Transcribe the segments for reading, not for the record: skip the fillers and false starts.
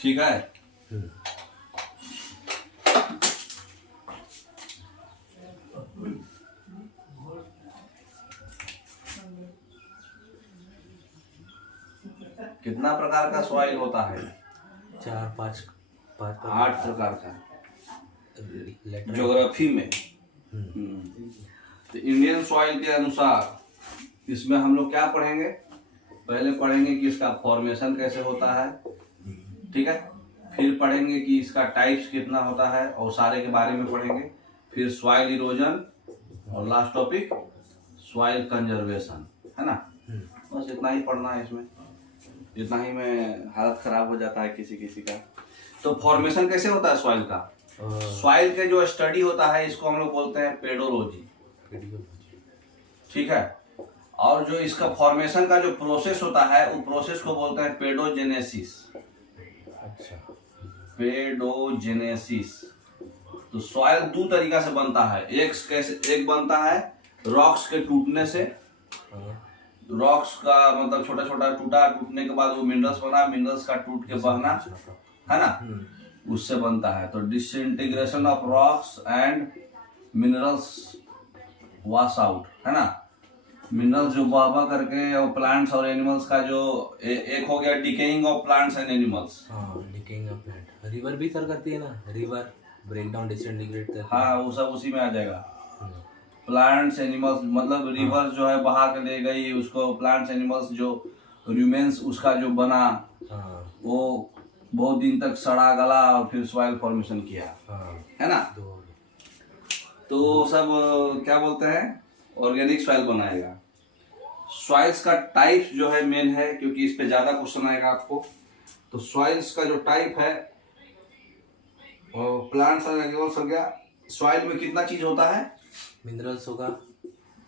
ठीक है। कितना प्रकार का सॉइल होता है? 4 5 8 प्रकार का लेटर। ज्योग्राफी में। तो इंडियन सॉइल के अनुसार इसमें हम लोग क्या पढ़ेंगे? पहले पढ़ेंगे कि इसका फॉर्मेशन कैसे होता है, ठीक है। फिर पढ़ेंगे कि इसका टाइप्स कितना होता है और सारे के बारे में पढ़ेंगे। फिर सॉइल इरोजन और लास्ट टॉपिक सॉइल कंजर्वेशन, है ना। बस इतना ही पढ़ना है इसमें। इतना ही में हालत खराब हो जाता है किसी किसी का। तो फॉर्मेशन कैसे होता है सॉइल का? सॉइल के जो स्टडी होता है इसको हम लोग बोलते हैं पेडोलॉजी, ठीक है। और जो इसका फॉर्मेशन का जो प्रोसेस होता है वो प्रोसेस को बोलते हैं पेडोजेनेसिस। अच्छा। पेडोजेनेसिस। तो सॉइल दो तरीका से बनता है। एक बनता है रॉक्स के टूटने से। रॉक्स का मतलब छोटा छोटा टूटने के बाद वो मिनरल्स बना, मिनरल्स का टूट के बहना, है ना, उससे बनता है। तो disintegration of rocks and minerals wash out, है ना। मिनरल्स जो बह करके और प्लांट्स और एनिमल्स का जो एक हो गया decaying of plants and animals. हाँ, डिकेइंग ऑफ प्लांट। रिवर भी सर करती है ना, रिवर ब्रेक डाउन डिसइंटीग्रेट करती है। हाँ, वो सब उसी में आ जाएगा। प्लांट्स एनिमल्स मतलब रिवर जो है बहा के ले गई उसको, प्लांट्स एनिमल्स जो र्यूमेंस उसका जो बना, वो बहुत दिन तक सड़ा गला और फिर सॉइल फॉर्मेशन किया, है ना। तो सब क्या बोलते हैं, ऑर्गेनिक सॉइल बनाएगा। सॉइल्स का टाइप जो है मेन है, क्योंकि इस पे ज्यादा क्वेश्चन आएगा आपको। तो सॉइल्स का जो टाइप है, प्लांट्स और एनिमल्स हो गया। सॉइल में कितना चीज होता है? मिनरल्स होगा।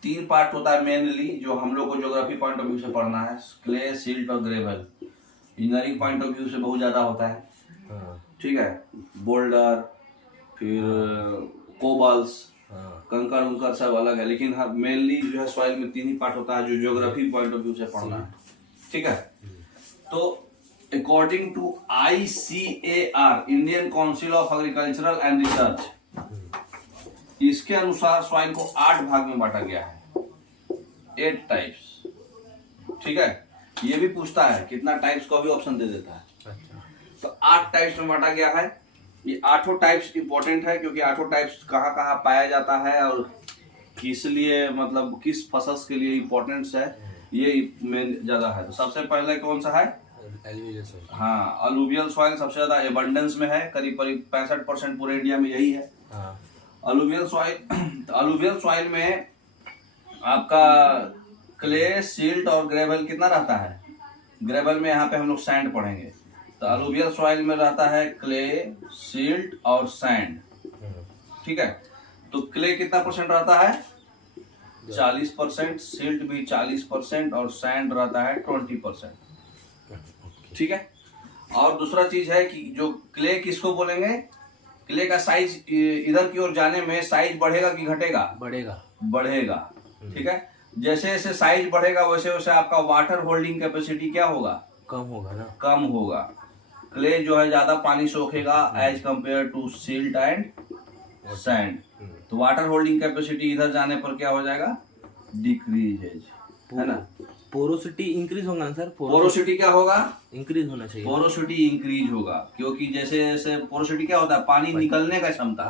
3 पार्ट होता है मेनली, जो हम लोग को ज्योग्राफी पॉइंट ऑफ व्यू से पढ़ना है। क्ले, सिल्ट और gravel. Engineering point of view से बहुत ज्यादा होता है, ठीक है। बोल्डर, फिर कोबल्स, कंकड़ उंकर सब अलग है, लेकिन मेनली जो है सॉइल में 3 ही पार्ट होता है जो ज्योग्राफी पॉइंट ऑफ व्यू से पढ़ना है, ठीक है। तो according to ICAR, Indian Council of Agricultural and Research, इसके अनुसार सॉइल को 8 भाग में बांटा गया है, 8 टाइप्स, ठीक है। ये भी पूछता है कितना टाइप्स को भी ऑप्शन दे देता है। तो 8 टाइप्स में बांटा गया है। ये 8 टाइप्स इंपॉर्टेंट है, क्योंकि 8 टाइप्स कहाँ कहाँ पाया जाता है और किस लिए, मतलब किस फसल के लिए इम्पोर्टेंट है, ये में ज्यादा है। तो सबसे पहले कौन सा है? हाँ, अलुवियल सॉइल सबसे ज्यादा एबंडेंस में है, करीब 65% पूरे इंडिया में यही है। Alluvial soil. तो अलुवियल सॉइल में आपका क्ले, सिल्ट और ग्रेवल कितना रहता है? ग्रेवल में यहाँ पे हम लोग सैंड पढ़ेंगे। तो अलुवियल सॉइल में रहता है क्ले, सिल्ट और सैंड, ठीक है। तो क्ले कितना परसेंट रहता है? 40%, सिल्ट भी 40% और सैंड रहता है 20%, ठीक है। और दूसरा चीज है कि जो क्ले किसको बोलेंगे? क्ले का साइज इधर की ओर जाने में साइज बढ़ेगा कि घटेगा? बढ़ेगा, ठीक है। जैसे जैसे साइज बढ़ेगा वैसे वैसे आपका वाटर होल्डिंग कैपेसिटी क्या होगा? कम होगा ना, कम होगा। क्ले जो है ज्यादा पानी सोखेगा as compare to silt and sand. तो वाटर होल्डिंग कैपेसिटी इधर जाने पर क्या हो जाएगा? डिक्रीज, है ना। पोरोसिटी इंक्रीज होगा ना सर? पोरोसिटी क्या होगा? इंक्रीज होना चाहिए। पोरोसिटी इंक्रीज होगा, क्योंकि जैसे जैसे पोरोसिटी क्या होता है? पानी निकलने का क्षमता।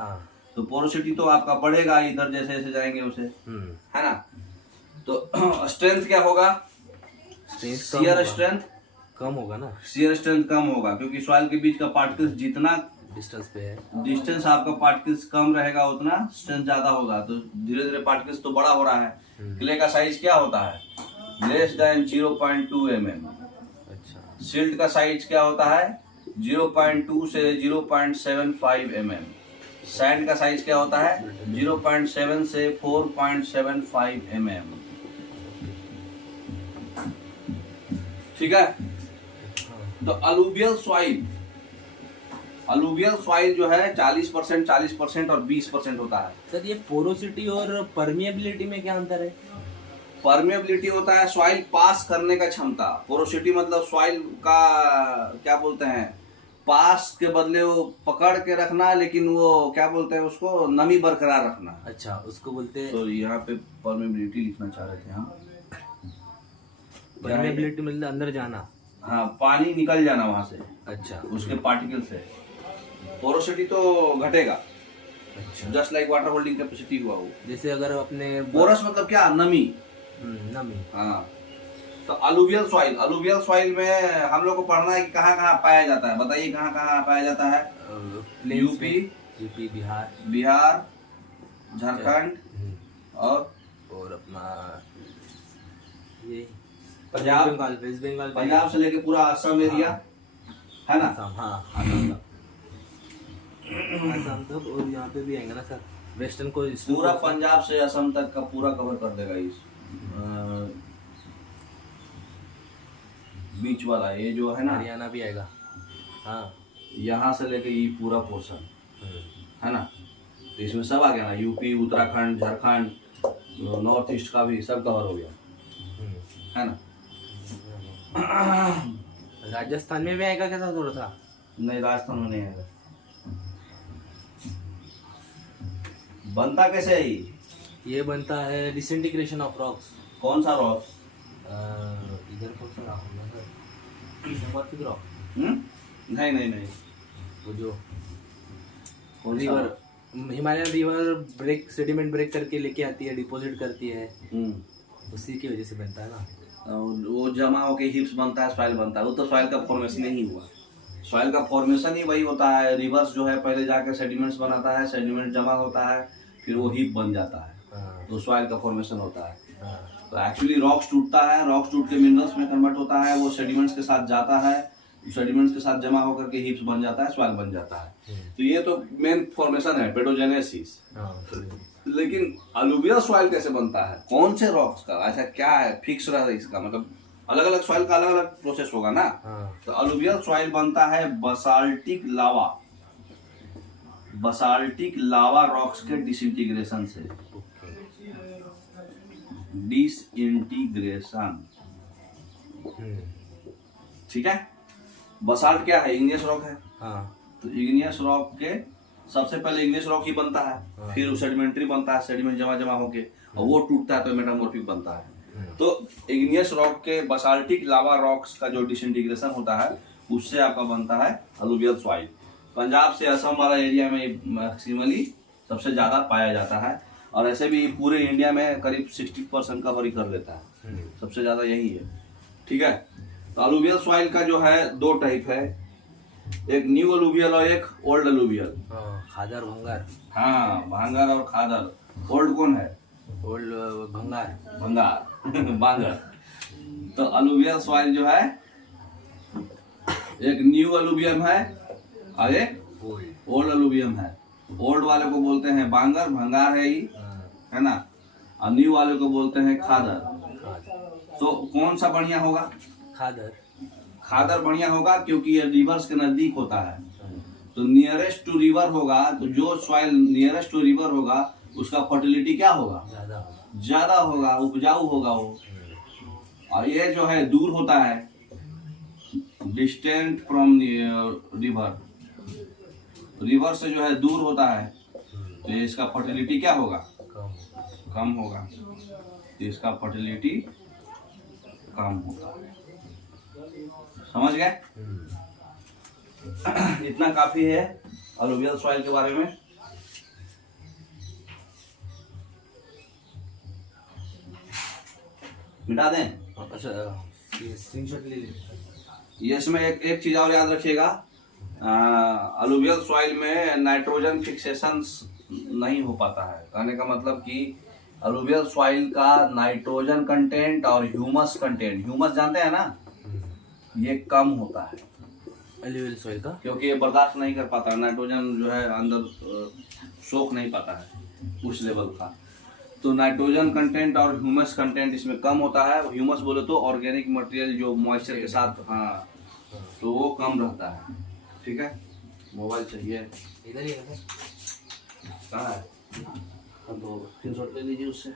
तो पोरोसिटी तो आपका बढ़ेगा इधर जैसे जैसे जाएंगे उसे, है ना। तो स्ट्रेंथ क्या होगा? शियर स्ट्रेंथ कम होगा ना। शियर स्ट्रेंथ कम होगा, क्योंकि सॉइल के बीच का पार्टिकल्स जितना डिस्टेंस पे है, डिस्टेंस आपका पार्टिकल्स कम रहेगा उतना स्ट्रेंथ ज्यादा होगा। तो धीरे धीरे पार्टिकल्स तो बड़ा हो रहा है। क्ले का साइज क्या होता है? Less than 0.2 mm। अच्छा। सिल्ट का साइज क्या होता है? 0.2 से 0.75 mm। सैंड का साइज क्या होता है? 0.7 से 4.75 mm, ठीक है। तो अलुवियल सॉइल जो है 40% और 20% होता है। सर ये पोरोसिटी और परमिएबिलिटी में क्या अंतर है? परमेबिलिटी होता है सॉइल पास करने का क्षमता। पोरोसिटी मतलब सॉइल का क्या बोलते हैं, पास के बदले वो पकड़ के रखना, लेकिन वो क्या बोलते हैं उसको, नमी बरकरार रखना। अच्छा, उसको बोलते हैं तो यहाँ पे परमेबिलिटी लिखना चाह रहे थे हम। परमेबिलिटी, मतलब अंदर जाना। हाँ, पानी निकल जाना वहां से, अच्छा, उसके पार्टिकल से। पोरोसिटी तो घटेगा, अच्छा, just like water holding capacity हुआ वो। जैसे अगर अपने पोरस मतलब क्या, नमी। नमी। हाँ, तो अलुवियल सॉइल, अलुवियल सॉइल में हम लोग को पढ़ना है कि कहाँ कहाँ पाया जाता है। बताइए कहाँ कहाँ पाया जाता है। यूपी, यूपी, बिहार, बिहार, झारखंड और अपना ये पंजाब, बंगाल, वेस्ट बंगाल, पंजाब से लेके पूरा असम एरिया है ना। आसाम, हाँ आसाम तक, आसाम तक। और यहाँ पे भी आएंगे ना सर, वेस्टर्न को पूरा पंजाब से असम तक का पूरा कवर कर देगा इस बीच वाला, ये जो है ना, हरियाणा भी आएगा। हाँ, यहाँ से लेके ये पूरा पोर्शन है ना। तो इसमें सब आ गया ना, UP, Uttarakhand, Jharkhand, north east का भी सब कवर हो गया है ना। राजस्थान में भी आएगा क्या था थोड़ा सा? नहीं, राजस्थान में नहीं आएगा। बनता कैसे है ये बनता है डिसइंटीग्रेशन ऑफ रॉक्स। कौन सा रॉक? इधर कौन सा रॉक होगा सर? Metamorphic rock. नहीं नहीं नहीं, वो जो कौन सा river, rock? Himalayan river break, sediment break करके लेके आती है, डिपॉजिट करती है, उसी की वजह से बनता है ना। वो जमा होके हिप्स बनता है, सॉइल बनता है। वो तो सॉइल का फॉर्मेशन नहीं हुआ। सॉइल का फॉर्मेशन ही वही होता है। रिवर्स जो है पहले जाके सेडिमेंट्स बनाता है, सेडिमेंट जमा होता है, फिर वो हिप बन जाता है, तो सॉइल का फॉर्मेशन होता है। तो एक्चुअली रॉक्स टूटता है, रॉक्स टूट के मिनरल्स में कन्वर्ट होता है, वो सेडिमेंट्स के साथ जाता है, सेडिमेंट्स के साथ जमा होकर के हिप्स बन जाता है, सॉइल बन जाता है। तो ये तो मेन फॉर्मेशन है, पेडोजेनेसिस। लेकिन अलुवियल सॉइल कैसे बनता है, कौन से रॉक्स का, ऐसा क्या है फिक्स रहा है इसका, मतलब अलग अलग सॉइल का अलग अलग प्रोसेस होगा ना। तो अलुवियल सॉइल बनता है बसाल्टिक लावा, बसाल्टिक लावा रॉक्स के डिसइंटीग्रेशन से। डिसइंटीग्रेशन, ठीक है। बसाल्ट क्या है, इग्नियस रॉक है। तो इग्नियस रॉक के सबसे पहले इग्नियस रॉक ही बनता है, फिर सेडिमेंट्री बनता है, सेडिमेंट जमा जमा होके, और वो टूटता है तो मेटामॉर्फिक बनता है। तो इग्नियस रॉक के बसाल्टिक लावा रॉक्स का जो डिसइंटीग्रेशन होता है, उससे आपका बनता है अलुवियल सॉइल। पंजाब से असम वाला एरिया में मैक्सिमली सबसे ज्यादा पाया जाता है, और ऐसे भी पूरे इंडिया में करीब 60% कवर ही कर लेता है, सबसे ज्यादा यही है, ठीक है। तो अलुवियल सॉइल का जो है दो टाइप है, एक न्यू अलुवियल और एक ओल्ड अलुवियल। खादर, भंगार। हाँ, भांगर और खादर। ओल्ड कौन है? ओल्ड भंगार, भंगार बांगर। तो अलुवियल सॉइल जो है, एक न्यू अलुवियम है और एक ओल्ड अलुवियम है। ओल्ड वाले को बोलते हैं बांगर, भंगार है ही, है ना, और न्यू वाले को बोलते हैं खादर। तो कौन सा बढ़िया होगा? खादर। खादर बढ़िया होगा, क्योंकि ये रिवर्स के नजदीक होता है। तो नियरेस्ट टू रिवर होगा, तो जो सॉइल नियरेस्ट टू रिवर होगा उसका फर्टिलिटी क्या होगा, ज्यादा होगा, उपजाऊ होगा वो। और ये जो है दूर होता है, डिस्टेंट फ्रॉम रिवर, रिवर से जो है दूर होता है, तो इसका फर्टिलिटी क्या होगा, कम होगा। तो इसका फर्टिलिटी कम होगा। समझ गए? इतना काफी है अलुवियल सॉइल के बारे में। मिटा दें? अच्छा, स्क्रीनशॉट ले लें। ये इसमें एक चीज और याद रखिएगा, अलुवियल सॉइल में नाइट्रोजन फिक्सेशन नहीं हो पाता है। कहने का मतलब कि अलुवियल सॉइल का नाइट्रोजन कंटेंट और ह्यूमस कंटेंट, ह्यूमस जानते हैं ना, ये कम होता है अलुवियल सॉइल का, क्योंकि ये बर्दाश्त नहीं कर पाता, नाइट्रोजन जो है अंदर सोख नहीं पाता है उस लेवल का। तो नाइट्रोजन कंटेंट और ह्यूमस कंटेंट इसमें कम होता है। ह्यूमस बोले तो ऑर्गेनिक मटेरियल जो मॉइस्चर के साथ, हाँ, तो वो कम रहता है, ठीक है। मोबाइल चाहिए, इधर ही है कहाँ है? तो स्क्रीनशॉट ले लीजिए उससे।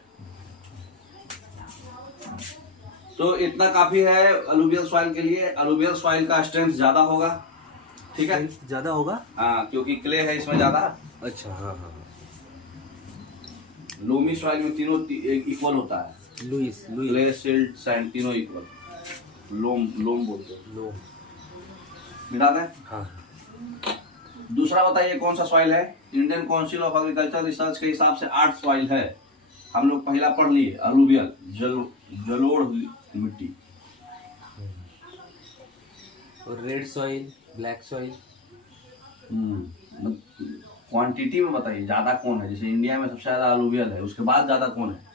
तो इतना काफी है अलुवियल सॉइल के लिए। अलुवियल सॉइल का स्ट्रेंथ ज्यादा होगा, ठीक है, ज्यादा होगा। हाँ क्योंकि क्ले है इसमें ज्यादा। अच्छा हाँ हाँ। लोमी सॉइल में तीनों इक्वल होता है, लुइस क्ले, सिल्ट, सैंड तीनों इक्वल। लोम लोम बोलते हैं। लो। मिला दें। हाँ। दूसरा बताइए कौन सा सॉइल है। Indian Council of agriculture research के हिसाब से 8 सॉइल है। हम लोग पहला पढ़ लिए, अलूवियल, जलोढ़ मिट्टी। और red soil, black soil. Quantity में बताइए ज्यादा कौन है। जैसे इंडिया में सबसे ज्यादा अलूवियल है, उसके बाद ज्यादा कौन है।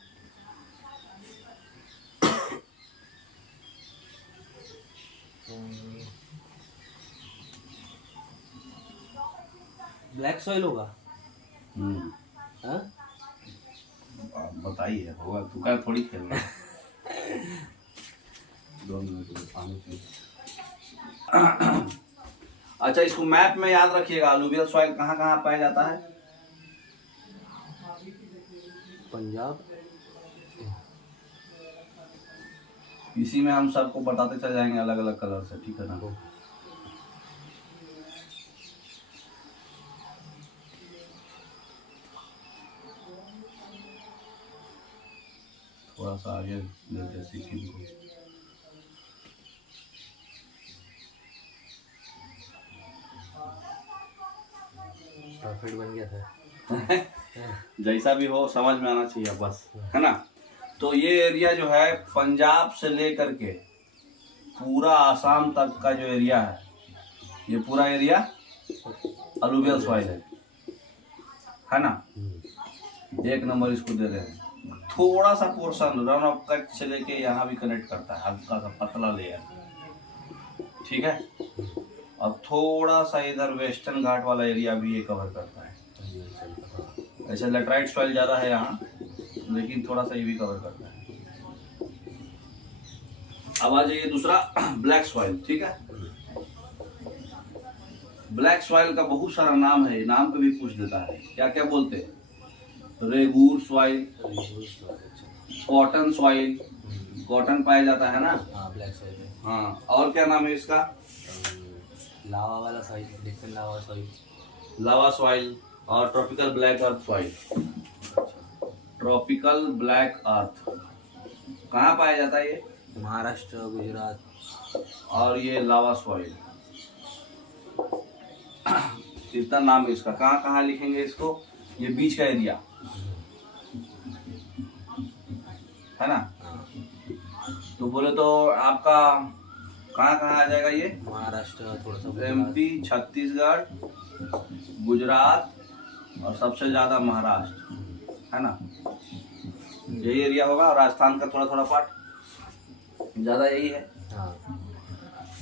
ब्लैक सॉइल होगा। हाँ? आप बताइए, होगा तू क्या थोड़ी खेलना। 2 मिनट पानी पी। अच्छा, इसको मैप में याद रखिएगा, अलूवियल सॉइल कहाँ कहाँ पाया जाता है। पंजाब। इसी में हम सबको बताते चल जाएंगे अलग अलग कलर से, ठीक है ना। थोड़ा सा आगे लेते सिक्किम को। परफेक्ट बन गया था। जैसा भी हो समझ में आना चाहिए बस, है ना। तो ये एरिया जो है पंजाब से लेकर के पूरा आसाम तक का जो एरिया है, ये पूरा एरिया अलूवियल सॉइल है ना। 1 नंबर इसको दे रहे हैं। थोड़ा सा पोर्शन रन ऑफ कच्छ से लेके यहाँ भी कनेक्ट करता है, हल्का सा पतला लेयर, ठीक है। अब थोड़ा सा इधर वेस्टर्न घाट वाला एरिया भी ये कवर करता है। ऐसे लेटराइट सॉइल ज़्यादा है यहाँ, लेकिन थोड़ा सा ये भी कवर करता है। अब आ जाइए दूसरा, ब्लैक सॉइल, ठीक है। ब्लैक सॉइल का बहुत सारा नाम है, नाम पे भी पूछ देता है, क्या क्या बोलते हैं। रेगूर सॉइल, कॉटन सॉइल, कॉटन पाया जाता है ना। हाँ ब्लैक सॉइल में। हाँ, और क्या नाम है इसका। लावा वाला सॉइल, डिफरेंट लावा सॉइल। लावा सॉइल और ट्रॉपिकल ब्लैक अर्थ सॉइल। ट्रॉपिकल ब्लैक अर्थ कहाँ पाया जाता है ये। महाराष्ट्र, गुजरात। और ये लावा सॉइल, इतना नाम है इसका। कहाँ कहाँ लिखेंगे इसको, ये बीच का एरिया है ना। तो बोले तो आपका कहाँ कहाँ आ जाएगा ये। महाराष्ट्र, थोड़ा सा एमपी, छत्तीसगढ़, गुजरात और सबसे ज्यादा महाराष्ट्र, है ना। यही एरिया होगा। और राजस्थान का थोड़ा थोड़ा पार्ट, ज्यादा यही है। हाँ।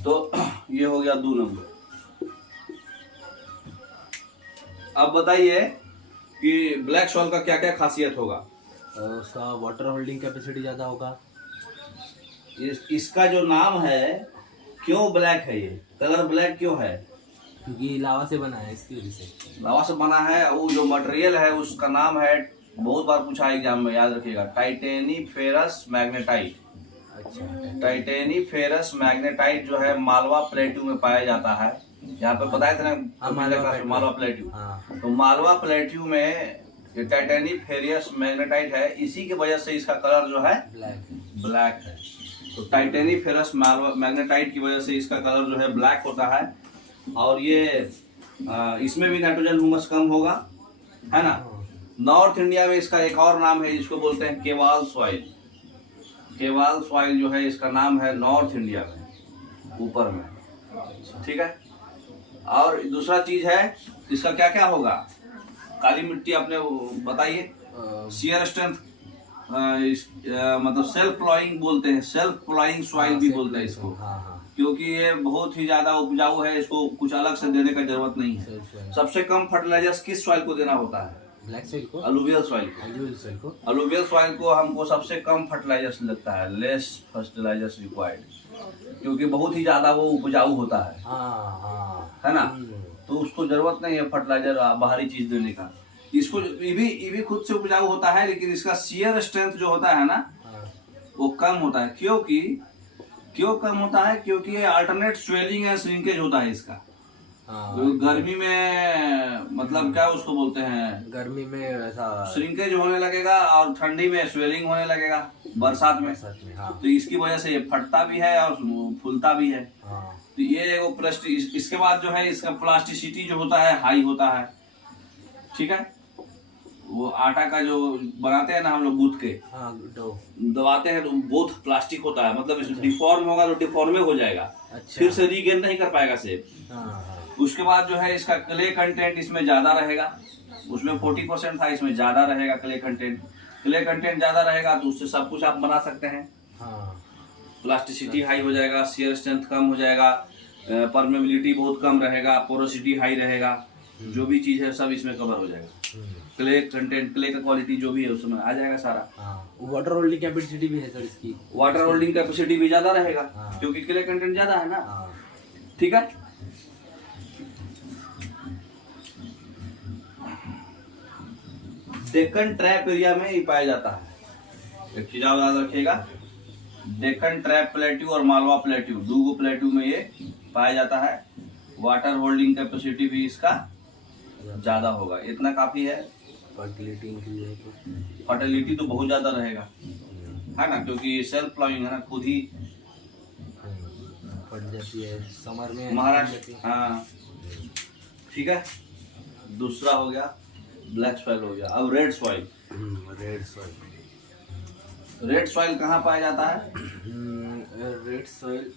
तो ये हो गया 2 नंबर। अब बताइए कि ब्लैक सॉइल का क्या क्या खासियत होगा। उसका वाटर होल्डिंग कैपेसिटी ज़्यादा होगा। इसका जो नाम है, क्यों ब्लैक है, ये कलर ब्लैक क्यों है। क्योंकि लावा से बना है, इसकी वजह से। लावा से बना है। वो जो मटेरियल है उसका नाम है, बहुत बार पूछा है एग्जाम में, याद रखिएगा, टाइटेनीफेरस मैग्नेटाइट। अच्छा। टाइटेनीफेरस मैग्नेटाइट जो है मालवा प्लेट्यू में पाया जाता है। यहाँ पे बताए थे ना, मालवा प्लेट्यू। हाँ। तो मालवा प्लेट्यू में ये टाइटेनीफेरस मैग्नेटाइट है, इसी की वजह से इसका कलर जो है ब्लैक है। तो टाइटेनीफेरस मैग्नेटाइट की वजह से इसका कलर जो है ब्लैक होता है। और ये इसमें भी नाइट्रोजन ह्यूमस कम होगा, है ना। नॉर्थ इंडिया में इसका एक और नाम है, जिसको बोलते हैं केवाल सॉइल। केवाल सॉइल जो है इसका नाम है नॉर्थ इंडिया में, ऊपर में, ठीक है। और दूसरा चीज है इसका क्या क्या होगा। काली मिट्टी आपने बताइए। शियर स्ट्रेंथ, मतलब सेल्फ प्लॉइंग बोलते हैं, सेल्फ प्लॉइंग सॉइल भी बोलते हैं इसको। क्योंकि ये बहुत ही ज्यादा उपजाऊ है, इसको कुछ अलग से देने का जरूरत नहीं है। सबसे कम फर्टिलाइजर्स किस सॉइल को देना होता है। ब्लैक सॉइल को, अलूवियल सॉइल को। अलूवियल सॉइल को हमको सबसे कम फर्टिलाइजर्स लगता है, लेस फर्टिलाइजर्स रिक्वायर्ड, क्योंकि बहुत ही ज्यादा वो उपजाऊ होता है। है ना। तो उसको जरूरत नहीं है फर्टिलाइजर बाहरी चीज देने का। इसको ये भी खुद से उपजाऊ होता है, लेकिन इसका शियर स्ट्रेंथ जो होता है ना, वो कम होता है। क्यों कम होता है, क्योंकि ये अल्टरनेट स्वेलिंग एंड श्रिंकेज होता है इसका। हाँ, गर्मी में मतलब क्या उसको बोलते हैं, गर्मी में ऐसा श्रिंकेज होने लगेगा और ठंडी में स्वेलिंग होने लगेगा बरसात में। बरसात में। हाँ तो इसकी वजह से ये फटता भी है और फूलता भी है। हाँ तो ये एगो इसके बाद जो है इसका प्लास्टिसिटी जो होता है हाई होता है। ठीक है, वो आटा का जो बनाते हैं ना हम लोग गूंथ के हाँ डो दबाते हैं तो बहुत प्लास्टिक होता है, मतलब इसमें डिफॉर्म होगा तो डिफॉर्मे हो जाएगा, अच्छा। फिर से रीगेन नहीं कर पाएगा शेप। हाँ हाँ उसके बाद जो है इसका क्ले कंटेंट इसमें ज्यादा रहेगा, उसमें 40% था, इसमें ज्यादा रहेगा क्ले कंटेंट। क्ले कंटेंट ज्यादा रहेगा तो उससे सब कुछ आप बना सकते हैं। हाँ प्लास्टिसिटी हाई हो जाएगा, शियर स्ट्रेंथ कम हो जाएगा, परमेबिलिटी बहुत कम रहेगा, पोरोसिटी हाई रहेगा, जो भी चीज है सब इसमें कवर हो जाएगा। क्ले कंटेंट, क्ले का क्वालिटी जो भी है उसमें आ जाएगा सारा। हाँ। वाटर होल्डिंग कैपेसिटी भी है सर इसकी। वाटर होल्डिंग कैपेसिटी भी ज्यादा रहेगा हाँ। क्योंकि क्ले कंटेंट ज्यादा है ना। हाँ ठीक है, डेक्कन ट्रैप एरिया में ही पाया जाता है। एक चीज आप याद रखिएगा, डेक्कन ट्रैप प्लेट्यू और मालवा प्लेट्यू, दो प्लेट्यू में ये पाया जाता है। वाटर होल्डिंग कैपेसिटी भी इसका ज्यादा होगा, इतना काफी है। फर्टिलिटी के लिए तो फर्टिलिटी तो बहुत ज्यादा रहेगा, है ना, क्योंकि सेल्फ प्लाइंग है ना, खुद ही फट जाती है समर में महाराष्ट्र। हाँ ठीक है, दूसरा हो गया ब्लैक सॉइल हो गया। अब red soil. Red soil. Red soil कहाँ पाया जाता है? रेड सॉइल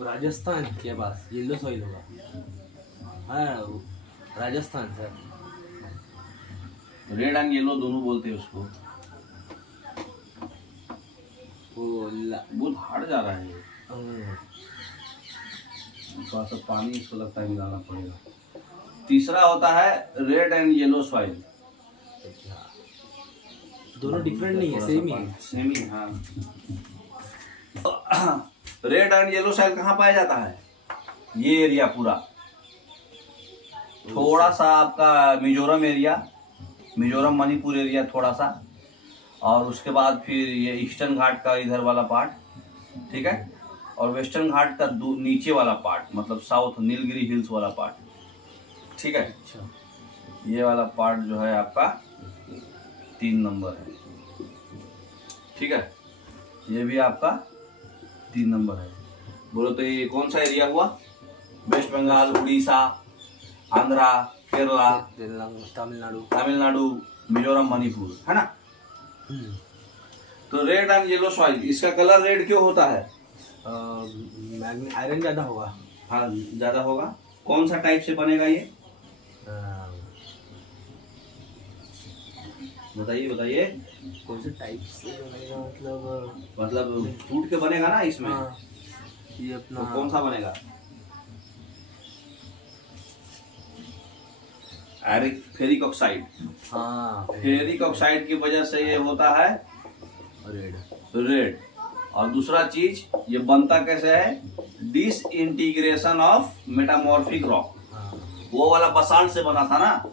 राजस्थान के पास येलो सॉइल होगा। हाँ Rajasthan sir. Red and yellow दोनों बोलते हैं उसको। वो बहुत हार्ड जा रहा है ये। थोड़ा सा पानी इसको लगता है मिलाना पड़ेगा। तीसरा होता है रेड एंड येलो सॉइल। दोनों डिफरेंट नहीं है, सेम ही है। सेम ही, हाँ। रेड एंड येलो सॉइल कहाँ पाया जाता है? ये एरिया पूरा, थोड़ा सा आपका मिजोरम एरिया, मिजोरम मणिपुर एरिया थोड़ा सा, और उसके बाद फिर ये ईस्टर्न घाट का इधर वाला पार्ट, ठीक है, और वेस्टर्न घाट का नीचे वाला पार्ट, मतलब साउथ नीलगिरी हिल्स वाला पार्ट, ठीक है। अच्छा, ये वाला पार्ट जो है आपका 3 नंबर है, ठीक है, ये भी आपका 3 नंबर है। बोलो तो ये कौन सा एरिया हुआ? वेस्ट बंगाल, उड़ीसा, आंध्रा, केरला, तमिलनाडु, तमिलनाडु, मिजोरम, मणिपुर, है ना। तो रेड एंड येलो सॉइल, इसका कलर रेड क्यों होता है? आयरन ज्यादा होगा। हाँ ज्यादा होगा। कौन सा टाइप से बनेगा ये? बताइए बताइए। कौन से टाइप से बनेगा? मतलब टूट के बनेगा ना इसमें। हाँ, ये अपना तो कौन सा बनेगा? Ferric oxide. हाँ, फेरिक ऑक्साइड की वजह से ये होता है रेड। और दूसरा चीज ये बनता कैसे है? Disintegration of metamorphic rock. वो वाला बसाल्ट से बना था ना।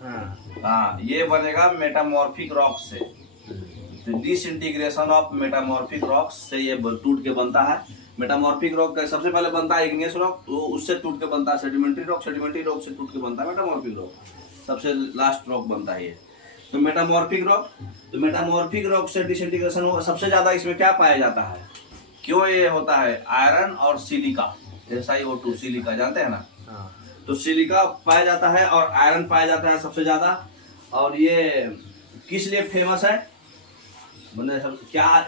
हाँ, ये बनेगा मेटामॉर्फिक रॉक से। तो डिसइंटीग्रेशन ऑफ मेटामॉर्फिक रॉक से ये टूट के बनता है। मेटामॉर्फिक रॉक का सबसे पहले बनता है इग्नियस रॉक, तो उससे टूट के बनता है सेडिमेंट्री रॉक, सेडिमेंट्री रॉक से टूट के बनता है मेटामॉर्फिक रॉक, सबसे लास्ट रॉक बनता है ये। तो मेटामॉर्फिक रॉक से डिसइंटीग्रेशन होगा। सबसे ज्यादा इसमें क्या पाया जाता है? क्यों ये होता है? आयरन और सिलिका, SiO2 सिलिका, जानते हैं ना। तो सिलिका पाया जाता है और आयरन पाया जाता है सबसे ज्यादा। और ये किस लिए फेमस है? क्या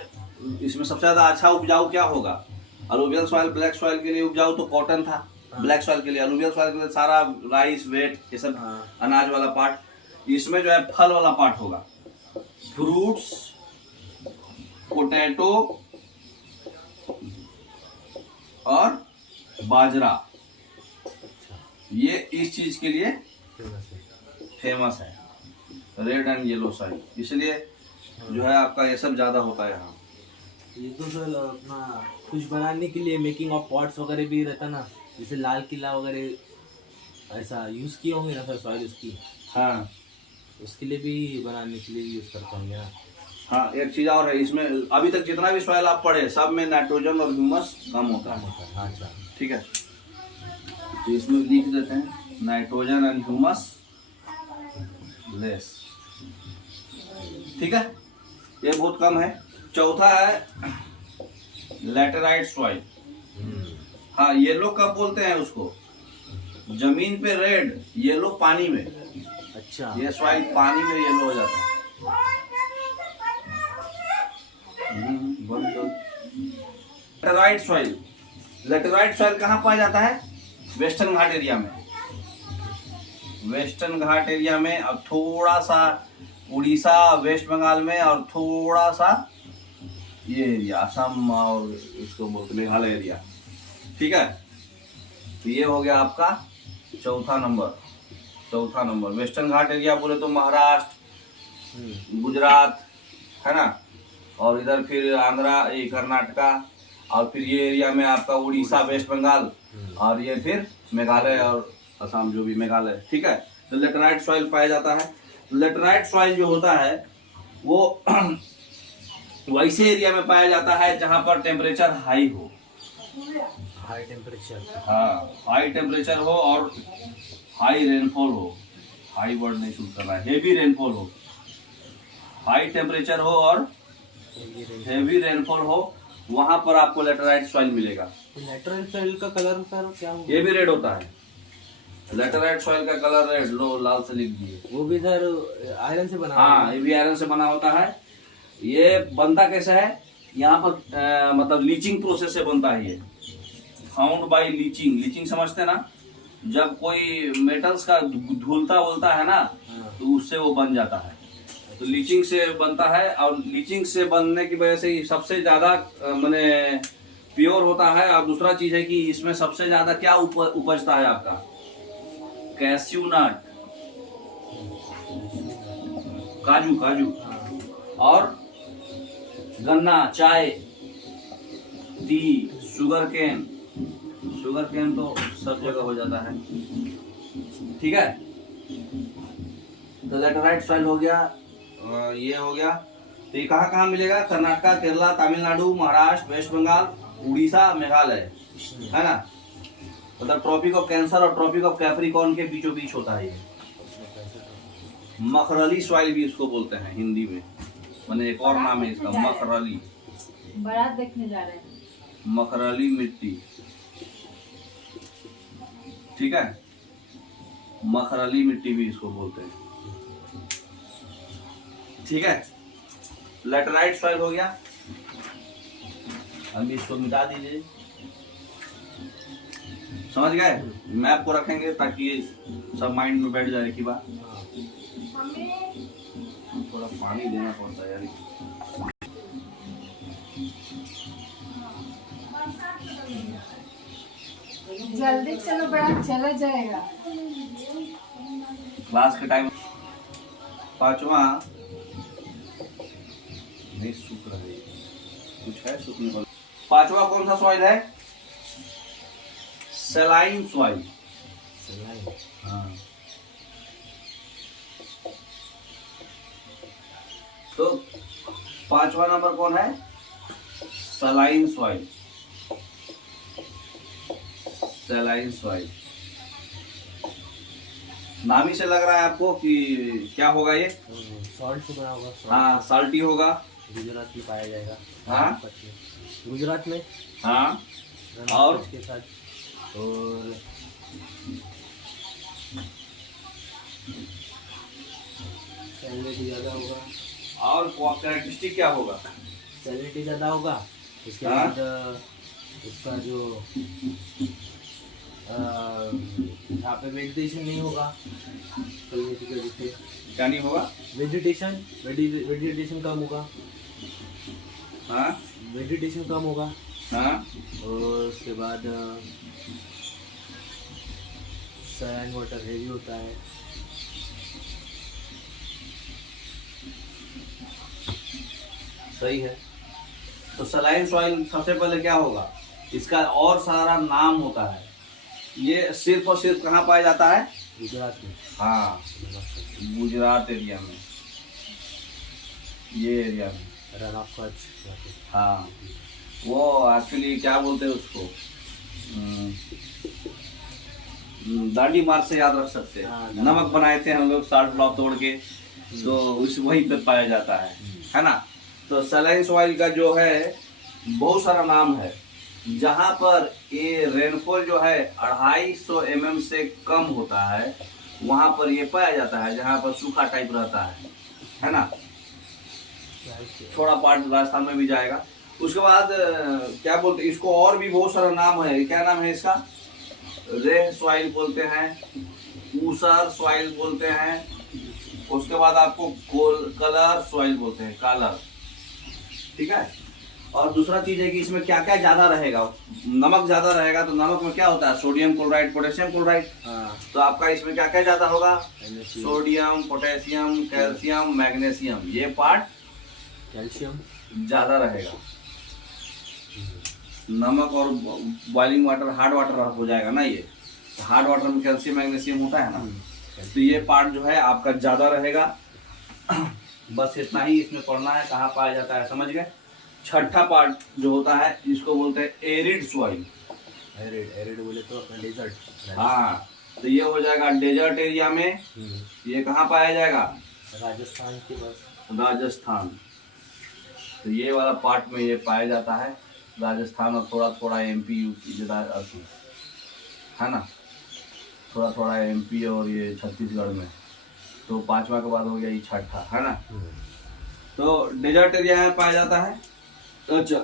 इसमें सबसे ज्यादा अच्छा उपजाऊ क्या होगा? अलुवियल सॉइल, ब्लैक सॉइल के लिए उपजाऊ तो कॉटन था, ब्लैक सॉइल के लिए। अलुवियल सॉइल के लिए सारा राइस, वेट, ये सब अनाज वाला पार्ट। इसमें जो है फल वाला पार्ट होगा, फ्रूट्स, पोटैटो और बाजरा, ये इस चीज के लिए फेमस है, रेड एंड येलो सॉइल। इसलिए जो है आपका ये सब ज्यादा होता है यहाँ। ये तो सर अपना कुछ बनाने के लिए मेकिंग ऑफ पॉट्स वगैरह भी रहता ना, जैसे लाल किला वगैरह ऐसा यूज किए होंगे ना सर सॉइल उसकी। हाँ, उसके लिए भी बनाने के लिए यूज करता हूँ यार। हाँ, एक चीज और है इसमें, अभी तक जितना भी सॉइल आप पढ़े सब में नाइट्रोजन और ह्यूमस कम होता है। अच्छा, ठीक है। तो इसमें लिख देते हैं नाइट्रोजन एंड ह्यूमस लेस। ठीक है, ये बहुत कम है। चौथा है लैटेराइट सॉइल। हाँ, येलो कब बोलते हैं उसको? जमीन पे रेड, येलो पानी में। अच्छा, ये सॉइल पानी में येलो हो जाता है। लैटेराइट सॉइल, लैटेराइट सॉइल कहाँ पाया जाता है? वेस्टर्न घाट एरिया में। वेस्टर्न घाट एरिया में, अब थोड़ा सा उड़ीसा, वेस्ट बंगाल में, और थोड़ा सा ये एरिया असम और इसको बोलते मेघालय एरिया। ठीक है, तो ये हो गया आपका चौथा नंबर। चौथा नंबर वेस्टर्न घाट एरिया बोले तो महाराष्ट्र, गुजरात है ना, और इधर फिर आंध्रा, ये कर्नाटका, और फिर ये एरिया में आपका उड़ीसा, वेस्ट बंगाल, और ये फिर मेघालय और असम, जो भी मेघालय। ठीक है, तो लेटराइट सॉइल पाया जाता है। लेटराइट सॉइल जो होता है वो वैसे एरिया में पाया जाता है जहां पर टेम्परेचर हाई हो। हाई टेम्परेचर, हाँ, हाई टेम्परेचर हो और हाई रेनफॉल हो। हाई वर्ड नहीं शूट कर रहा है, हेवी रेनफॉल हो। हाई टेम्परेचर हो और हेवी रेनफॉल हो, वहां पर आपको लेटराइट सॉइल मिलेगा। लेटरल सॉइल का कलर सर क्या होगा? ये भी रेड होता है। लेटराइट सॉइल का कलर रेड, लो लाल से लिख दिए। वो भी सर आयरन से बना हाँ, ये भी आयरन से बना होता है। ये बनता कैसे है? यहाँ पर मतलब लीचिंग प्रोसेस से बनता है। ये फाउंड बाय लीचिंग। लीचिंग समझते हैं ना? जब कोई मेटल्स का धुलता उलता है ना, तो उससे वो बन जाता है। तो लीचिंग से बनता है, और लीचिंग से बनने की वजह से ही सबसे ज्यादा माने प्योर होता है। और दूसरा चीज है कि इसमें सबसे ज्यादा क्या उपजता है आपका? कैस्यू नट, काजू, काजू, और गन्ना, चाय, tea, sugar cane. Sugar cane तो सब जगह हो जाता है। ठीक है, तो लेटराइट सॉइल हो गया, ये हो गया। तो ये कहाँ कहाँ मिलेगा? कर्नाटका, केरला, तमिलनाडु, महाराष्ट्र, वेस्ट बंगाल, उड़ीसा, मेघालय, है ना। मतलब ट्रॉपिक ऑफ कैंसर और ट्रॉपिक ऑफ कैप्रिकॉर्न के बीचों बीच होता है ये। मखरली सॉइल भी इसको बोलते हैं हिंदी में, मैंने एक और नाम है इसका, मखरली। बारात देखने जा रहे हैं। मखरली मिट्टी। ठीक है, मखरली मिट्टी भी इसको बोलते हैं। ठीक है, लेटराइट सॉइल हो गया। अभी इसको मिटा दीजिए। समझ गए? मैप को रखेंगे ताकि सब माइंड में बैठ जाए की बात। थोड़ा पानी देना पड़ता है यार। जल्दी चलो, बड़ा चला जाएगा। क्लास के टाइम पांचवा नहीं सूख रहा है, कुछ है सूखने वाला। पांचवा कौन सा सॉइल है? Saline soil. हाँ, तो पांचवा नंबर कौन है? Saline soil. सलाइन सॉइल नाम ही से लग रहा है आपको कि क्या होगा ये? सॉल्ट से बना होगा। हाँ, साल्टी होगा। गुजरात में पाया जाएगा। हाँ, गुजरात में। हाँ, और के साथ, और सैलिनिटी ज़्यादा होगा। और कैरेक्टरिस्टिक क्या होगा? सैलिनिटी ज़्यादा होगा। इसके हाँ? बाद इसका जो यहाँ पे वेजिटेशन नहीं होगा सैलिनिटी की वजह से। क्या नहीं होगा? वेजिटेशन कम होगा। हाँ, वेजिटेशन कम होगा। हाँ, और उसके बाद सैलाइन वाटर हेवी होता है। सही है। तो सलाइन सॉइल सबसे पहले क्या होगा? इसका और सारा नाम होता है। ये सिर्फ और सिर्फ कहाँ पाया जाता है? गुजरात में। हाँ, गुजरात एरिया में, ये एरिया में। Run of Kutch. हाँ, वो एक्चुअली क्या बोलते हैं उसको? दांडी मार्च से याद रख सकते हाँ, हैं। नमक बनाए थे हम लोग साल्ट ब्लॉक तोड़ के, तो उस वहीं पे पाया जाता है ना। तो सलाइन सॉइल का जो है बहुत सारा नाम है। जहाँ पर ये रेनफॉल जो है 250 mm से कम होता है, वहाँ पर ये पाया जाता है। जहाँ पर सूखा टाइप रहता है ना। थोड़ा पार्ट राजस्थान में भी जाएगा। उसके बाद क्या बोलते हैं इसको, और भी बहुत सारा नाम है। क्या नाम है इसका? रेह सॉइल बोलते हैं, ऊसर सॉइल बोलते हैं। उसके बाद आपको कलर सॉइल बोलते हैं, कलर। ठीक है। और दूसरा चीज है कि इसमें क्या क्या ज्यादा रहेगा। नमक ज्यादा रहेगा तो नमक में क्या होता है? Sodium chloride, potassium chloride. तो आपका इसमें क्या क्या ज्यादा होगा? सोडियम, पोटेशियम, कैल्शियम, मैग्नीशियम, ये पार्ट कैल्शियम ज्यादा रहेगा। नमक और बॉइलिंग वाटर, हार्ड वाटर हो जाएगा ना। ये हार्ड वाटर में कैल्शियम मैग्नीशियम होता है ना, तो ये पार्ट जो है आपका ज्यादा रहेगा। बस इतना ही इसमें पढ़ना है, कहाँ पाया जाता है, समझ गए। छठा पार्ट जो होता है इसको बोलते हैं एरिड सॉइल। एरिड बोले तो अपना डेजर्ट। हाँ, तो ये हो जाएगा डेजर्ट एरिया में। ये कहाँ पाया जाएगा? राजस्थान के पास। राजस्थान। तो ये वाला पार्ट में ये पाया जाता है, राजस्थान और थोड़ा थोड़ा MP यूपी है ना, थोड़ा थोड़ा MP और ये छत्तीसगढ़ में। तो पांचवा के बाद हो गया ये छठा, है ना। तो डेजर्ट एरिया में पाया जाता है। अच्छा,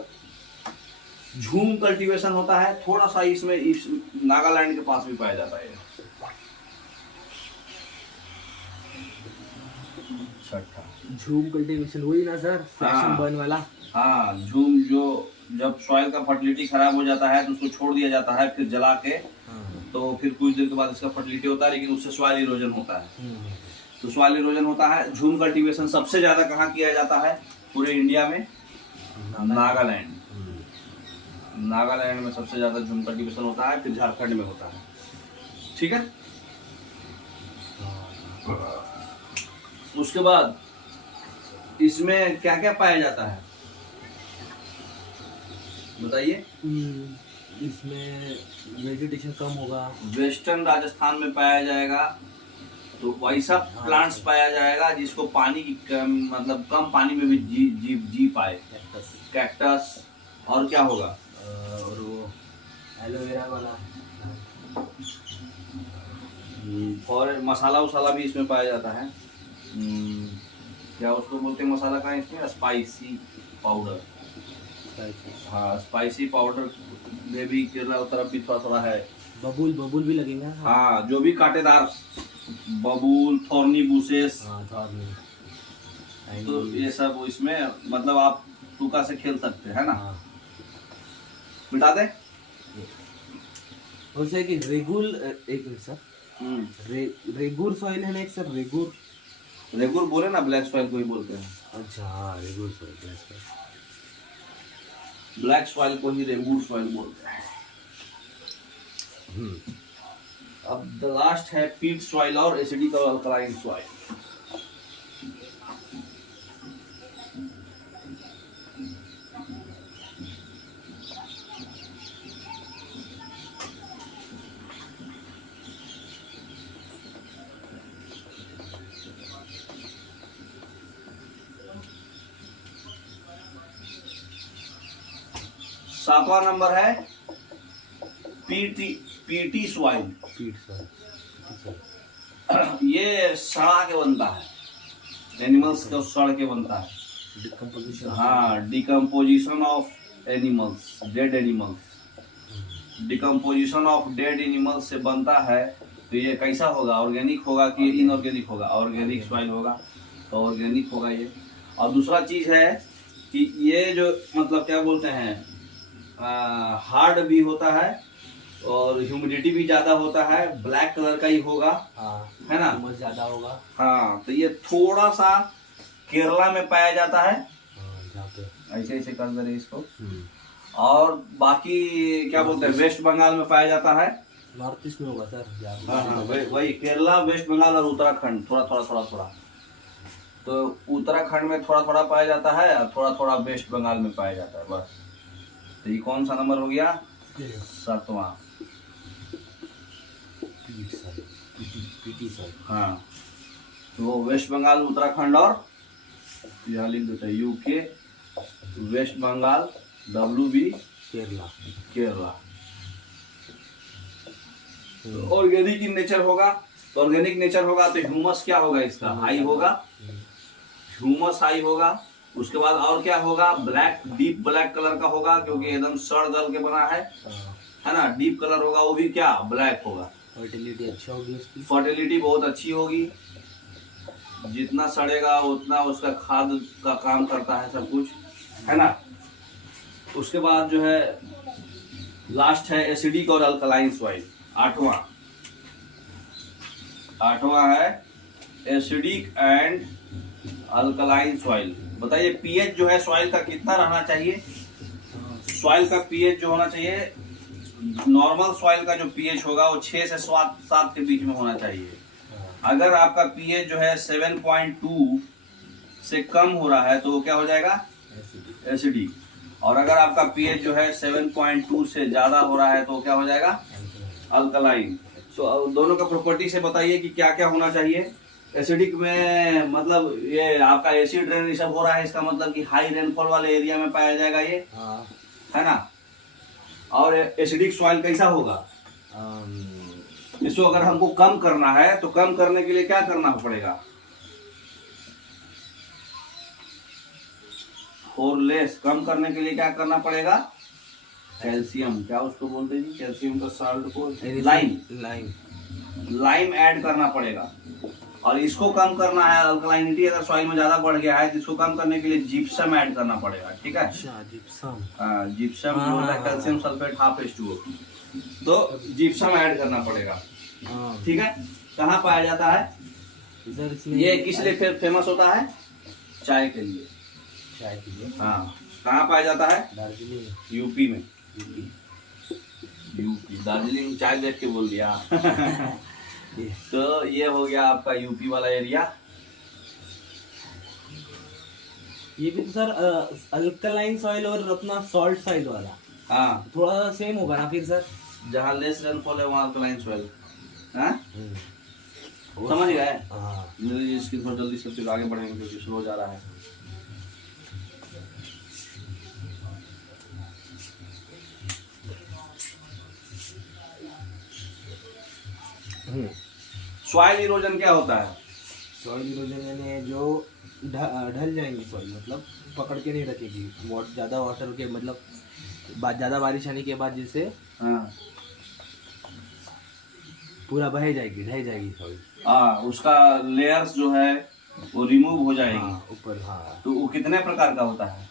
झूम कल्टीवेशन होता है थोड़ा सा इसमें, इस नागालैंड के पास भी पाया जाता है। छठा झूम कल्टीवेशन वही ना सर, फ्लैशन बर्न वाला। हाँ, झूम जो जब सॉइल का फर्टिलिटी खराब हो जाता है तो उसको छोड़ दिया जाता है, फिर जला के तो फिर कुछ देर के बाद इसका फर्टिलिटी होता है, लेकिन उससे सॉइल इरोजन होता है। तो सॉइल इरोजन होता है। झूम कल्टीवेशन सबसे ज्यादा कहाँ किया जाता है पूरे इंडिया में? नागालैंड। नागालैंड में सबसे ज्यादा झूम कल्टीवेशन होता है, फिर झारखंड में होता है। ठीक है। उसके बाद इसमें क्या क्या पाया जाता है बताइए। इसमें वेजिटेशन कम होगा। वेस्टर्न राजस्थान में पाया जाएगा, तो वैसा प्लांट्स पाया जाएगा जिसको पानी की मतलब कम पानी में भी जी पाए। कैक्टस। और क्या होगा? और वो एलोवेरा वाला। और मसाला उसाला भी इसमें पाया जाता है। क्या उसको बोलते हैं मसाला का इसमें? Spicy powder. हाँ, स्पाइसी पाउडर में भी केरला तरफ भी थोड़ा थोड़ा है। बबूल भी लगेगा। हाँ, जो भी कांटेदार बबूल, थॉर्नी बुशेस, तो ये सब इसमें मतलब आप तुका से खेल सकते हैं ना। मिटा दे। और सर कि रेगुल, एक मिनट सर, रेगुर सॉइल है ना एक सर, रेगुर बोले ना, ब्लैक सॉइल को ही बोलते हैं। अच्छा हाँ, रेगुर सॉइल, ब्लैक सॉइल को ही रेगुर सॉइल बोलते हैं। अब द लास्ट है पीट सॉइल और एसिडिक और अल्कलाइन सॉइल। सातवां नंबर है पीटी सॉइल। ये सड़ा के बनता है, एनिमल्स को सड़ के बनता है। डिकम्पोजिशन। हाँ, decomposition of animals, dead animals. Decomposition of dead animals से बनता है। तो ये कैसा होगा? ऑर्गेनिक होगा कि इनऑर्गेनिक होगा? ऑर्गेनिक सॉइल होगा, तो ऑर्गेनिक होगा ये। और दूसरा चीज है कि ये जो मतलब क्या बोलते हैं, हार्ड भी होता है और ह्यूमिडिटी भी ज्यादा होता है, ब्लैक कलर का ही होगा। है ना, ज्यादा होगा। हाँ, तो ये थोड़ा सा केरला में पाया जाता है। ऐसे ऐसे कर दे रहे इसको। और बाकी क्या बोलते हैं, वेस्ट बंगाल में पाया जाता है। नॉर्थ ईस्ट में होगा सर। हाँ, वही केरला, वेस्ट बंगाल और उत्तराखंड, थोड़ा थोड़ा। तो उत्तराखंड में थोड़ा थोड़ा पाया जाता है और थोड़ा थोड़ा वेस्ट बंगाल में पाया जाता है, बस। तो ये कौन सा नंबर हो गया? 7वां। UP soil. हाँ, तो वेस्ट बंगाल, उत्तराखंड और यहाँ लिख देते हैं UK, West Bengal, WB Kerala. Kerala. Organic in nature होगा, तो ऑर्गेनिक नेचर होगा तो ह्यूमस क्या होगा, इसका हाई होगा, ह्यूमस हाई होगा। उसके बाद और क्या होगा, ब्लैक, डीप ब्लैक कलर का होगा, क्योंकि एकदम सड़ गल के बना है ना। डीप कलर होगा, वो भी क्या ब्लैक होगा। फर्टिलिटी अच्छा होगी उसकी। फर्टिलिटी बहुत अच्छी होगी, जितना सड़ेगा उतना उसका खाद का काम करता है सब कुछ, है ना। उसके बाद जो है लास्ट है एसिडिक और अल्कलाइन सॉइल। आठवां है एसिडिक एंड अल्कलाइन सॉइल। बताइए पीएच जो है सॉइल का कितना रहना चाहिए। सॉइल का पीएच जो होना चाहिए, नॉर्मल सॉइल का जो पीएच होगा वो 6 से 7 के बीच में होना चाहिए। अगर आपका पीएच जो है 7.2 से कम हो रहा है तो वो क्या हो जाएगा, एसिडिक। और अगर आपका पीएच जो है 7.2 से ज्यादा हो रहा है तो क्या हो जाएगा, अल्कलाइन। तो दोनों का प्रॉपर्टी से बताइए कि क्या क्या होना चाहिए। एसिडिक में मतलब ये आपका एसिड रेन सब हो रहा है, इसका मतलब कि हाई रेनफॉल वाले एरिया में पाया जाएगा ये, है ना। और एसिडिक सॉइल कैसा होगा, इसको अगर हमको कम करना है तो कम करने के लिए क्या करना पड़ेगा, और लेस कम करने के लिए क्या करना पड़ेगा, कैल्शियम, क्या उसको बोलते हैं जी, कैल्शियम का साल्ट को लाइम ऐड करना पड़ेगा। और इसको कम करना है, अल्कलाइनिटी अगर सॉइल में ज्यादा बढ़ गया है तो इसको कम करने के लिए जिप्सम ऐड करना पड़ेगा, ठीक है। अच्छा, जिप्सम। जिप्सम जो होता है कैल्शियम सल्फेट ½ H2O, तो जिप्सम ऐड करना पड़ेगा, ठीक है। कहाँ पाया जाता है ये, किस लिए फेमस होता है, चाय के लिए। चाय के लिए, हाँ। कहाँ पाया जाता है, दार्जिलिंग, यूपी में। यूपी, दार्जिलिंग चाय देख के बोल दिया। तो ये हो गया आपका यूपी वाला एरिया। ये भी तो सर अल्कलाइन सॉइल और अपना सॉल्ट साइड वाला हाँ, थोड़ा सेम होगा ना फिर सर। जहाँ लेस रेनफॉल है वहाँ अल्कलाइन सॉइल, हाँ समझ गए। हाँ, इसकी थोड़ा जल्दी से फिर आगे बढ़ेंगे क्योंकि स्लो जा रहा है। सॉइल इरोजन क्या होता है, सॉइल इरोजन यानी जो ढल जाएंगी सॉइल, मतलब पकड़ के नहीं रखेगी, ज़्यादा वाटर के मतलब ज़्यादा बारिश आने के बाद जैसे हाँ पूरा बह जाएगी, ढह जाएगी सॉइल। हाँ, उसका लेयर्स जो है वो रिमूव हो जाएगी ऊपर। हाँ, तो वो कितने प्रकार का होता है,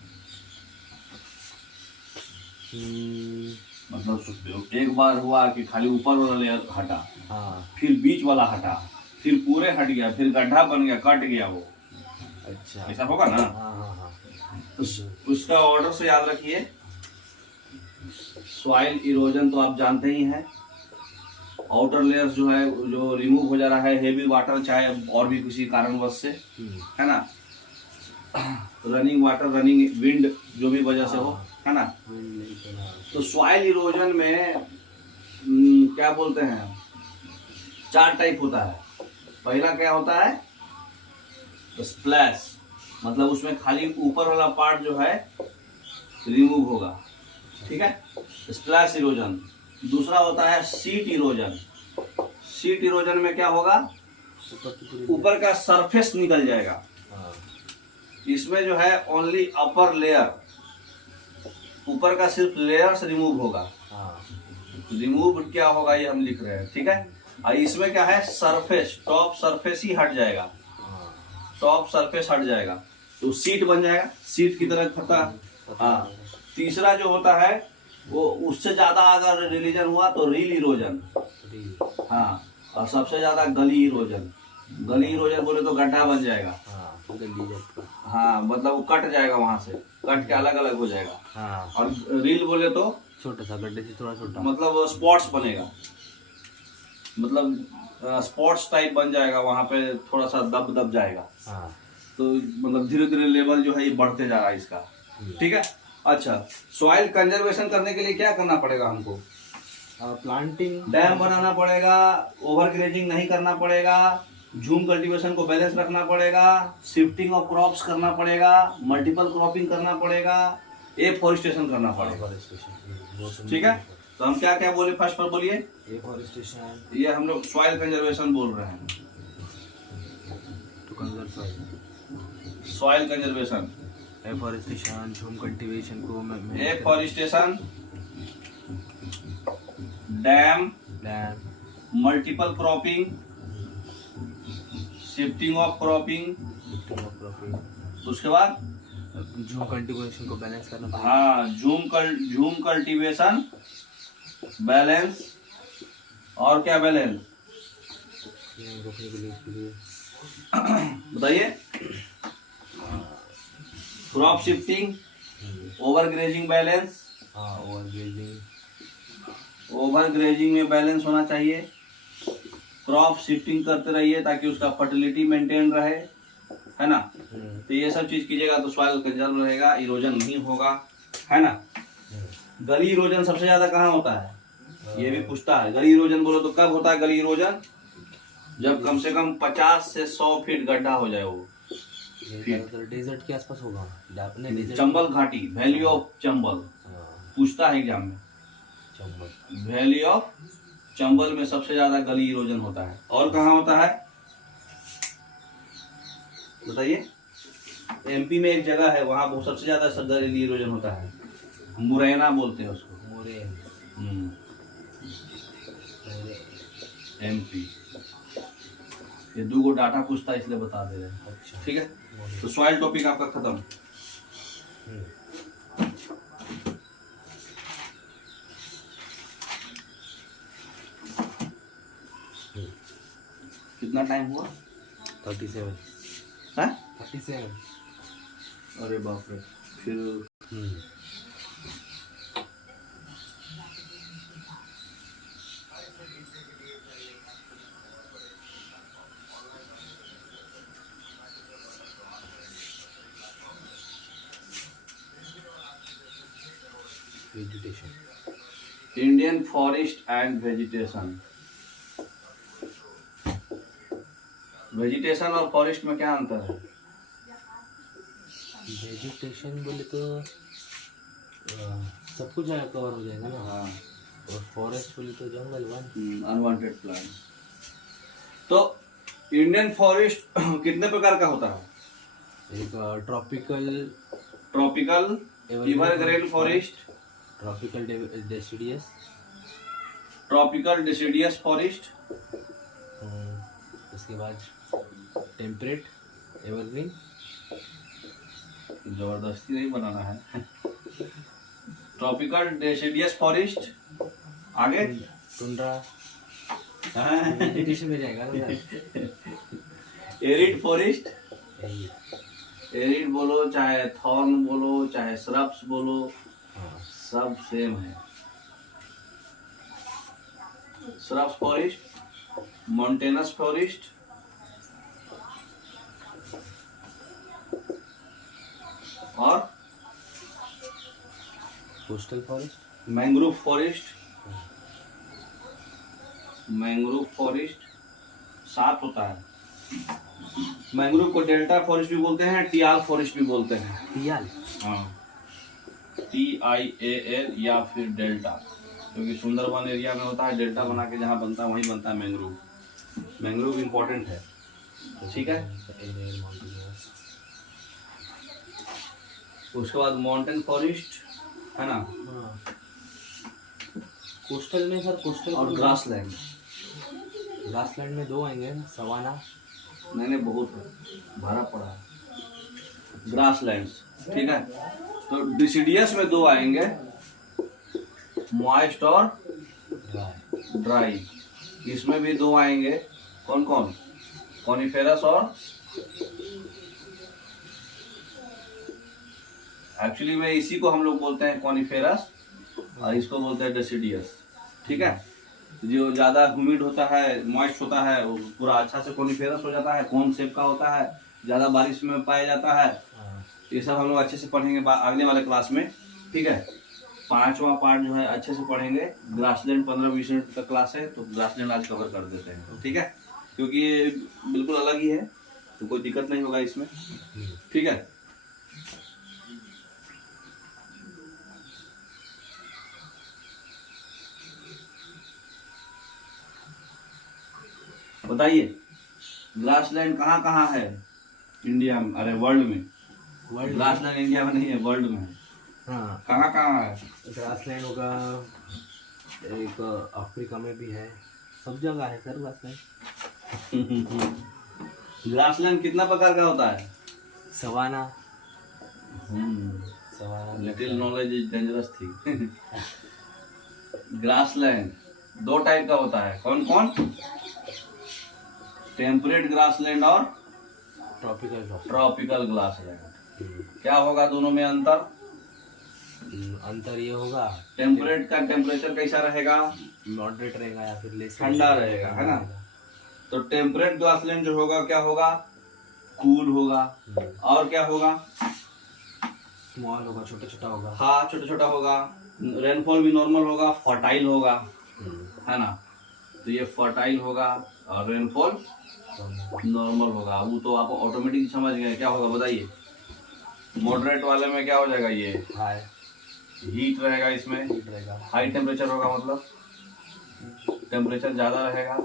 मतलब एक बार हुआ कि खाली ऊपर वाला लेयर हटा, हाँ, फिर बीच वाला हटा, फिर पूरे हट गया, फिर गड्ढा बन गया, कट गया वो, अच्छा, ऐसा होगा ना। हाँ। तो उसका ऑर्डर से याद रखिए। सॉइल इरोजन तो आप जानते ही हैं, आउटर लेयर्स जो है जो रिमूव हो जा रहा है हेवी वाटर, चाहे और भी किसी कारणवश से, है ना, रनिंग वाटर, रनिंग विंड, जो भी वजह से हो, है ना। तो सॉइल इरोजन में क्या बोलते हैं, 4 टाइप होता है। पहला क्या होता है, स्प्लैश, मतलब उसमें खाली ऊपर वाला पार्ट जो है रिमूव होगा, ठीक है, स्प्लैश इरोजन। दूसरा होता है सीट इरोजन। सीट इरोजन में क्या होगा, ऊपर का सरफेस निकल जाएगा, इसमें जो है ओनली अपर लेयर, ऊपर का सिर्फ लेयर्स रिमूव होगा। रिमूव क्या होगा ये हम लिख रहे हैं, ठीक है। और इसमें क्या है, सरफेस, टॉप सरफेस ही हट जाएगा, टॉप सरफेस हट जाएगा तो सीट बन जाएगा, सीट की तरह खता। हाँ, तीसरा जो होता है वो उससे ज्यादा अगर रिलीजन हुआ तो रील इरोजन। हाँ, और सबसे ज्यादा गली इरोजन। गली इरोजन बोले तो गड्ढा बन जाएगा, हाँ, मतलब वो कट जाएगा, वहां से कट के अलग अलग हो जाएगा। और रील बोले तो छोटा सा गड्ढे से थोड़ा छोटा, मतलब स्पॉट्स बनेगा, मतलब स्पॉट्स टाइप बन जाएगा, वहां पे थोड़ा सा दब दब जाएगा। तो मतलब धीरे धीरे लेवल जो है ये बढ़ते जा रहा है इसका, ठीक है। अच्छा, सॉइल कंजर्वेशन करने के लिए क्या करना पड़ेगा हमको, प्लांटिंग डैम बनाना पड़ेगा, ओवर ग्रेजिंग नहीं करना पड़ेगा, जूम कल्टीवेशन को बैलेंस रखना पड़ेगा, शिफ्टिंग ऑफ क्रॉप्स करना पड़ेगा, मल्टीपल क्रॉपिंग करना पड़ेगा, एफॉरेस्टेशन करना पड़ेगा। ठीक है, तो हम क्या क्या बोले फर्स्ट पर बोलिए। एफॉरेस्टेशन ये हम लोग सॉइल कंजर्वेशन बोल रहे हैं, to conserve soil, soil conservation, afforestation, jhum cultivation को afforestation, dam, dam, multiple cropping, shifting of cropping, उसके बाद झूम कल्टीवेशन को बैलेंस करना पड़ेगा। हाँ जूम कल्टीवेशन बैलेंस, और क्या बैलेंस रोकने के लिए इसके लिए बताइए। Crop shifting, over grazing balance, हाँ ओवर ग्रेजिंग में बैलेंस होना चाहिए। क्रॉप शिफ्टिंग करते रहिए ताकि उसका फर्टिलिटी मेंटेन रहे, है ना। तो ये सब चीज कीजिएगा तो सॉइल कंजर्व रहेगा, इरोजन नहीं होगा, है ना। गली इरोजन सबसे ज्यादा कहाँ होता है, ये भी पूछता है। गली इरोजन बोलो तो कब होता है गली इरोजन, जब कम से कम 50 से 100 फीट गड्ढा हो जाए। वो डेजर्ट के आसपास होगा, चंबल घाटी, वैली ऑफ चंबल पूछता है एग्जाम में। वैली ऑफ चंबल में सबसे ज्यादा गली इरोजन होता है। और कहाँ होता है बताइए। एमपी में एक जगह है, वहाँ बहुत सबसे ज्यादा गली इरोजन होता है, मुरैना बोलते हैं उसको, एमपी। ये दो गो डाटा पूछता है इसलिए बता दे रहे हैं। अच्छा, ठीक है, तो सॉइल टॉपिक आपका खत्म। कितना टाइम हुआ? 37 है 37। अरे बाप रे, फिर vegetation, Indian forest and vegetation. Vegetation और फॉरेस्ट में क्या अंतर है? वेजिटेशन बोले तो सब कुछ जगह कवर हो जाएगा ना। हाँ, और फॉरेस्ट बोले तो जंगल वन, अनवांटेड प्लांट। तो इंडियन फॉरेस्ट कितने प्रकार का होता है? एक tropical evergreen forest, tropical deciduous, tropical deciduous forest, उसके बाद टेम्परेट एवरग्रीन, जबरदस्ती नहीं बनाना है। ट्रॉपिकल डेसिडियस फॉरेस्ट, आगे टुंड्रा वेजिटेशन में जाएगा ना। एरिड फॉरेस्ट, यही, एरिड बोलो चाहे थॉर्न बोलो चाहे श्रब्स बोलो, हाँ, सब सेम है। श्रब्स फॉरेस्ट, मॉन्टेनस फॉरेस्ट, और coastal forest, mangrove forest. Mangrove forest 7 होता है। मैंग्रोव को डेल्टा फॉरेस्ट भी बोलते हैं, टीआल फॉरेस्ट भी बोलते हैं। टियाल, हाँ, TIAL या फिर डेल्टा, क्योंकि सुंदरबन एरिया में होता है। डेल्टा बना के जहाँ बनता है वहीं बनता है मैंग्रोव। मैंग्रोव इम्पोर्टेंट है, ठीक है। उसके बाद माउंटेन फॉरेस्ट है ना, कोस्टल में सर, कोस्टल और ग्रासलैंड। ग्रासलैंड में 2 आएंगे ना, सवाना। नहीं बहुत है, भरा पड़ा है ग्रासलैंड्स, ठीक है। तो डिसिडियस में 2 आएंगे, मॉइस्ट और ड्राई। इसमें भी 2 आएंगे, कौन कौन? कॉनिफेरस और एक्चुअली में इसी को हम लोग बोलते हैं कॉनिफेरस, और इसको बोलते हैं डेसिडियस, ठीक है। जो ज़्यादा ह्यूमिड होता है, मॉइस्ट होता है, वो पूरा अच्छा से कॉनिफेरस हो जाता है, कौन शेप का होता है, ज़्यादा बारिश में पाया जाता है। ये सब हम लोग अच्छे से पढ़ेंगे अगले वाले क्लास में, ठीक है। पांचवा पार्ट जो है अच्छे से पढ़ेंगे। ग्रासलैंड 15-20 मिनट का क्लास है, तो ग्रासलैंड आज कवर कर देते हैं, ठीक है, क्योंकि ये बिल्कुल अलग ही है, तो कोई दिक्कत नहीं होगा इसमें, ठीक है। बताइए ग्रासलैंड कहाँ कहाँ है इंडिया में, अरे वर्ल्ड में। वर्ल्ड ग्रासलैंड इंडिया में नहीं है, वर्ल्ड में है। हाँ, कहाँ कहाँ है? ग्रासलैंड होगा, एक अफ्रीका में भी है, सब जगह है सर ग्रासलैंड। ग्रासलैंड कितना प्रकार का होता है? Savanna, savanna little knowledge is dangerous थी। ग्रासलैंड 2 टाइप का होता है, कौन कौन? टेम्परेट ग्रासलैंड और ट्रॉपिकल ग्रासलैंड। क्या होगा दोनों में अंतर? अंतर ये होगा, टेम्परेट का टेम्परेचर कैसा रहेगा? मॉडरेट रहेगा या फिर लेस ठंडा रहेगा, है ना। तो टेम्परेट ग्रासलैंड जो होगा क्या होगा? कूल होगा। और क्या होगा? स्मॉल होगा, छोटा छोटा होगा। हाँ, छोटा छोटा होगा। रेनफॉल भी नॉर्मल होगा, फर्टाइल होगा, है ना। तो ये फर्टाइल होगा और रेनफॉल नॉर्मल होगा। वो तो आप ऑटोमेटिक समझ गए क्या होगा, बताइए। मॉडरेट वाले में क्या हो जाएगा? ये हाई हीट रहेगा, इसमें हीट रहेगा, हाई टेम्परेचर होगा, मतलब टेम्परेचर ज़्यादा रहेगा।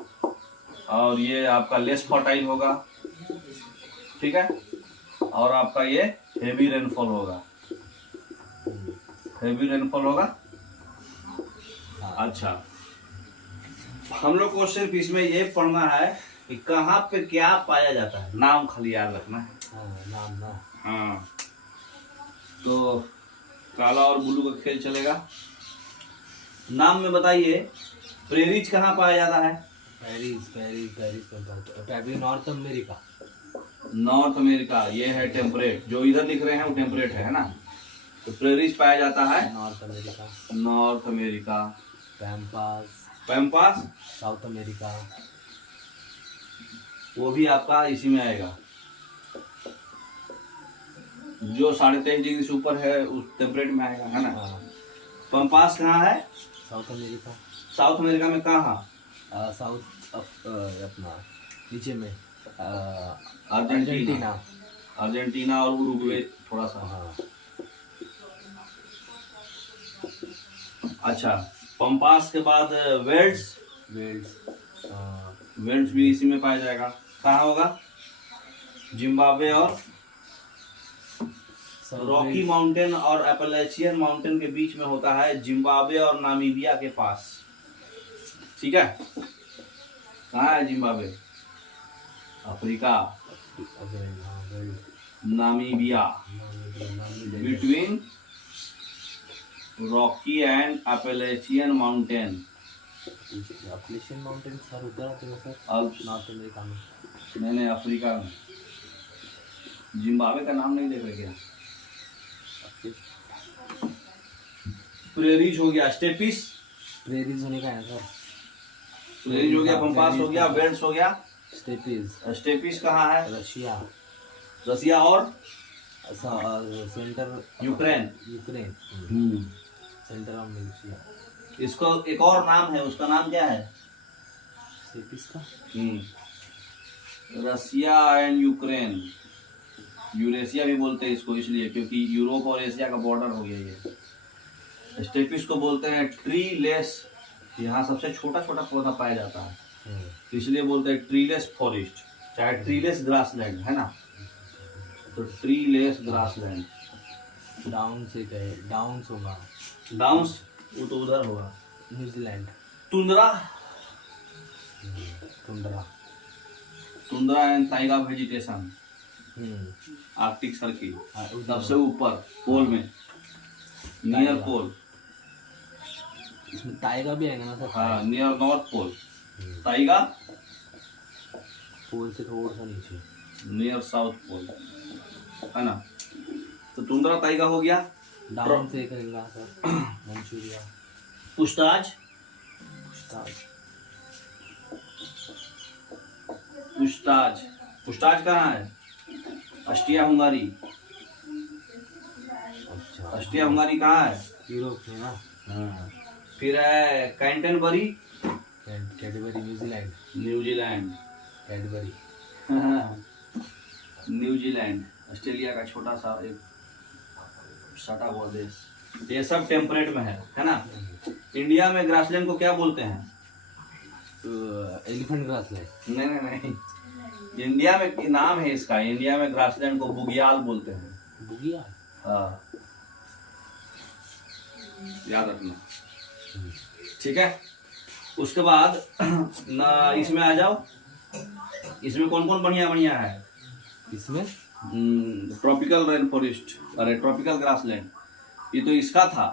और ये आपका लेस फर्टाइल होगा, ठीक है। और आपका ये हेवी रेनफॉल होगा, हेवी रेनफॉल होगा। अच्छा, हम लोग को सिर्फ इसमें ये पढ़ना है कि कहाँ पे क्या पाया जाता है, नाम खाली याद रखना है। नाम ना। हाँ, तो काला और ब्लू का खेल चलेगा। नाम में बताइए, प्रेरीज कहाँ पाया जाता है? Paris Paris Paris Paris north America. North America, ये है टेम्परेट, जो इधर लिख रहे हैं वो टेम्परेट है ना। तो प्रेरीज पाया जाता है North America. North America. Pampas, pampas South America. वो भी आपका इसी में आएगा, जो 23.5 डिग्री से ऊपर है उस टेम्परेट में आएगा, है ना। पैम्पास कहाँ है? South America. साउथ अमेरिका में कहाँ? साउथ अपना नीचे में अर्जेंटीना। अर्जेंटीना और उरुग्वे थोड़ा सा। हाँ। अच्छा, पंपास के बाद वेल्स। वेल्स, वेल्स भी इसी में पाया जाएगा। कहाँ होगा? जिम्बाब्वे और रॉकी माउंटेन और एपलेचियन माउंटेन के बीच में होता है, जिम्बाब्वे और नामीबिया के पास, ठीक है। कहाँ है Zimbabwe? Africa, Namibia, between Rocky and Appalachian mountain. Appalachian mountain sir उधर आते हैं सर, अब नॉर्थ अमेरिका में। मैंने अफ्रीका में। जिम्बाब्वे का नाम नहीं देख रहे क्या? प्रेरीज हो गया, स्टेपिस। प्रेरीज होने का है सर। प्रेरीज हो गया, पंपास हो गया, वेल्स हो गया, स्टेपिस। स्टेपिस कहाँ है? रशिया। रसिया और centre Ukraine. Ukraine centre of Russia. इसको एक और नाम है, उसका नाम क्या है? स्टेपिस का रसिया एंड यूक्रेन। यूरेशिया भी बोलते हैं इसको, इसलिए क्योंकि यूरोप और एशिया का बॉर्डर हो गया ये। स्टेपिस को बोलते हैं ट्री लेस, यहाँ सबसे छोटा छोटा पौधा पाया जाता है, इसलिए बोलते हैं ट्रीलेस फॉरेस्ट, चाहे ट्रीलेस ग्रासलैंड, है ना। तो ट्रीलेस ग्रासलैंड। डाउन से कहे, डाउन्स होगा। डाउन्स वो तो उधर होगा, New Zealand. Tundra. Tundra. Tundra and Tyga vegetation, Arctic circle, सबसे ऊपर पोल में, नियर पोल। इसमें टाइगा भी आएगा ना सर? हाँ, नियर नॉर्थ पोल। टाइगा पोल से थोड़ा सा नीचे, नियर साउथ पोल, है ना। तो टुंड्रा टाइगा हो गया। डाउन से कहेंगे सर, मंचूरिया। पुस्ताज। पुस्ताज, पुस्ताज कहाँ है? ऑस्ट्रिया हंगारी। अच्छा, ऑस्ट्रिया हंगारी कहाँ है? यूरोप में ना। हाँ। फिर है Canterbury, Cadbury New Zealand. New Zealand. Cadbury. New Zealand Australia का छोटा सा एक सटा हुआ देश। ये सब टेम्परेट में है ना। इंडिया में ग्रासलैंड को क्या बोलते हैं? Elephant grassland. नहीं नहीं नहीं, इंडिया में नाम है इसका। इंडिया में ग्रासलैंड को बुग्याल बोलते हैं। बुगिया। हाँ, याद रखना, ठीक है। उसके बाद ना इसमें आ जाओ। इसमें कौन कौन बढ़िया बढ़िया है? इसमें ट्रॉपिकल रेन फॉरेस्ट, अरे ट्रॉपिकल ग्रासलैंड, ये तो इसका था।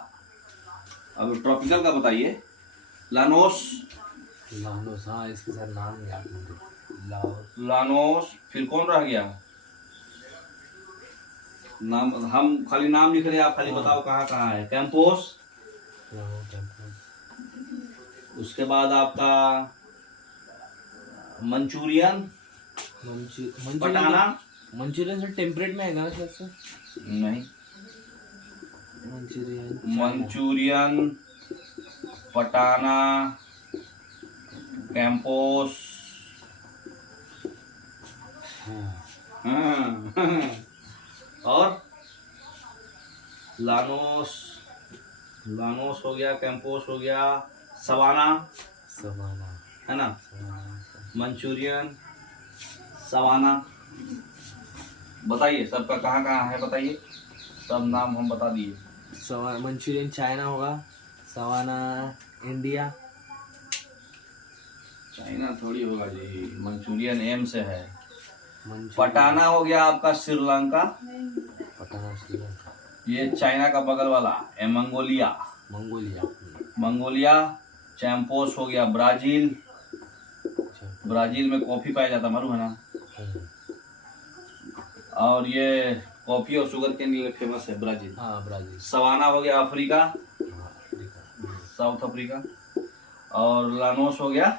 अब ट्रॉपिकल का बताइए। Llanos, Llanos. हाँ, इसके साथ नाम याद मुझे। लानोस। फिर कौन रह गया? नाम हम खाली नाम लिख रहे हैं, आप खाली बताओ कहाँ कहाँ है। कैंपोस। उसके बाद आपका मंचूरियन, पटाना। मंचूरियन से टेम्परेट में है ना कैसे? नहीं, मंचूरियन। मंचूरियन, पटाना, कैंपोस। हाँ। और लानोस, लानोस हो गया, कैंपोस हो गया, सवाना सवाना है ना, मंचूरियन, सवाना। बताइए सबका कहाँ कहाँ है, बताइए। सब नाम हम बता दिए। मंचूरियन चाइना होगा, सवाना इंडिया। चाइना थोड़ी होगा जी, मंचूरियन एम से है। मंचूरियन। पटाना हो गया आपका श्रीलंका, पटाना श्रीलंका। ये चाइना का बगल वाला है मंगोलिया। मंगोलिया। मंगोलिया। चैंपोस हो गया ब्राजील, ब्राजील में कॉफी पाया जाता, मालूम है ना। और ये कॉफी और शुगर के लिए फेमस है ब्राजील। हाँ, ब्राजील। सवाना हो गया अफ्रीका, अफ्रीका। South Africa. और लानोस हो गया,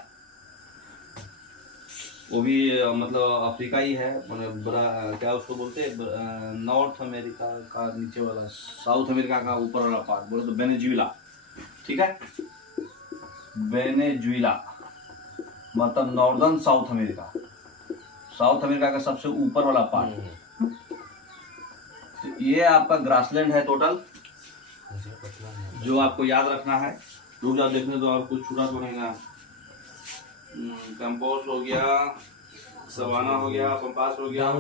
वो भी मतलब अफ्रीका ही है, मतलब क्या उसको बोलते हैं, नॉर्थ अमेरिका का नीचे वाला, साउथ अमेरिका का ऊपर वाला पार्ट बोले तो वेनेजुएला, ठीक है। वेनेजुएला मतलब northern south America, south America का सबसे ऊपर वाला पार्ट। तो ये आपका ग्रासलैंड है टोटल, जो आपको याद रखना है। रुक जाओ देखने दो, और कुछ छूटा तो नहीं ना। कैंपोस हो गया, सवाना हो गया, पंपास हो गया,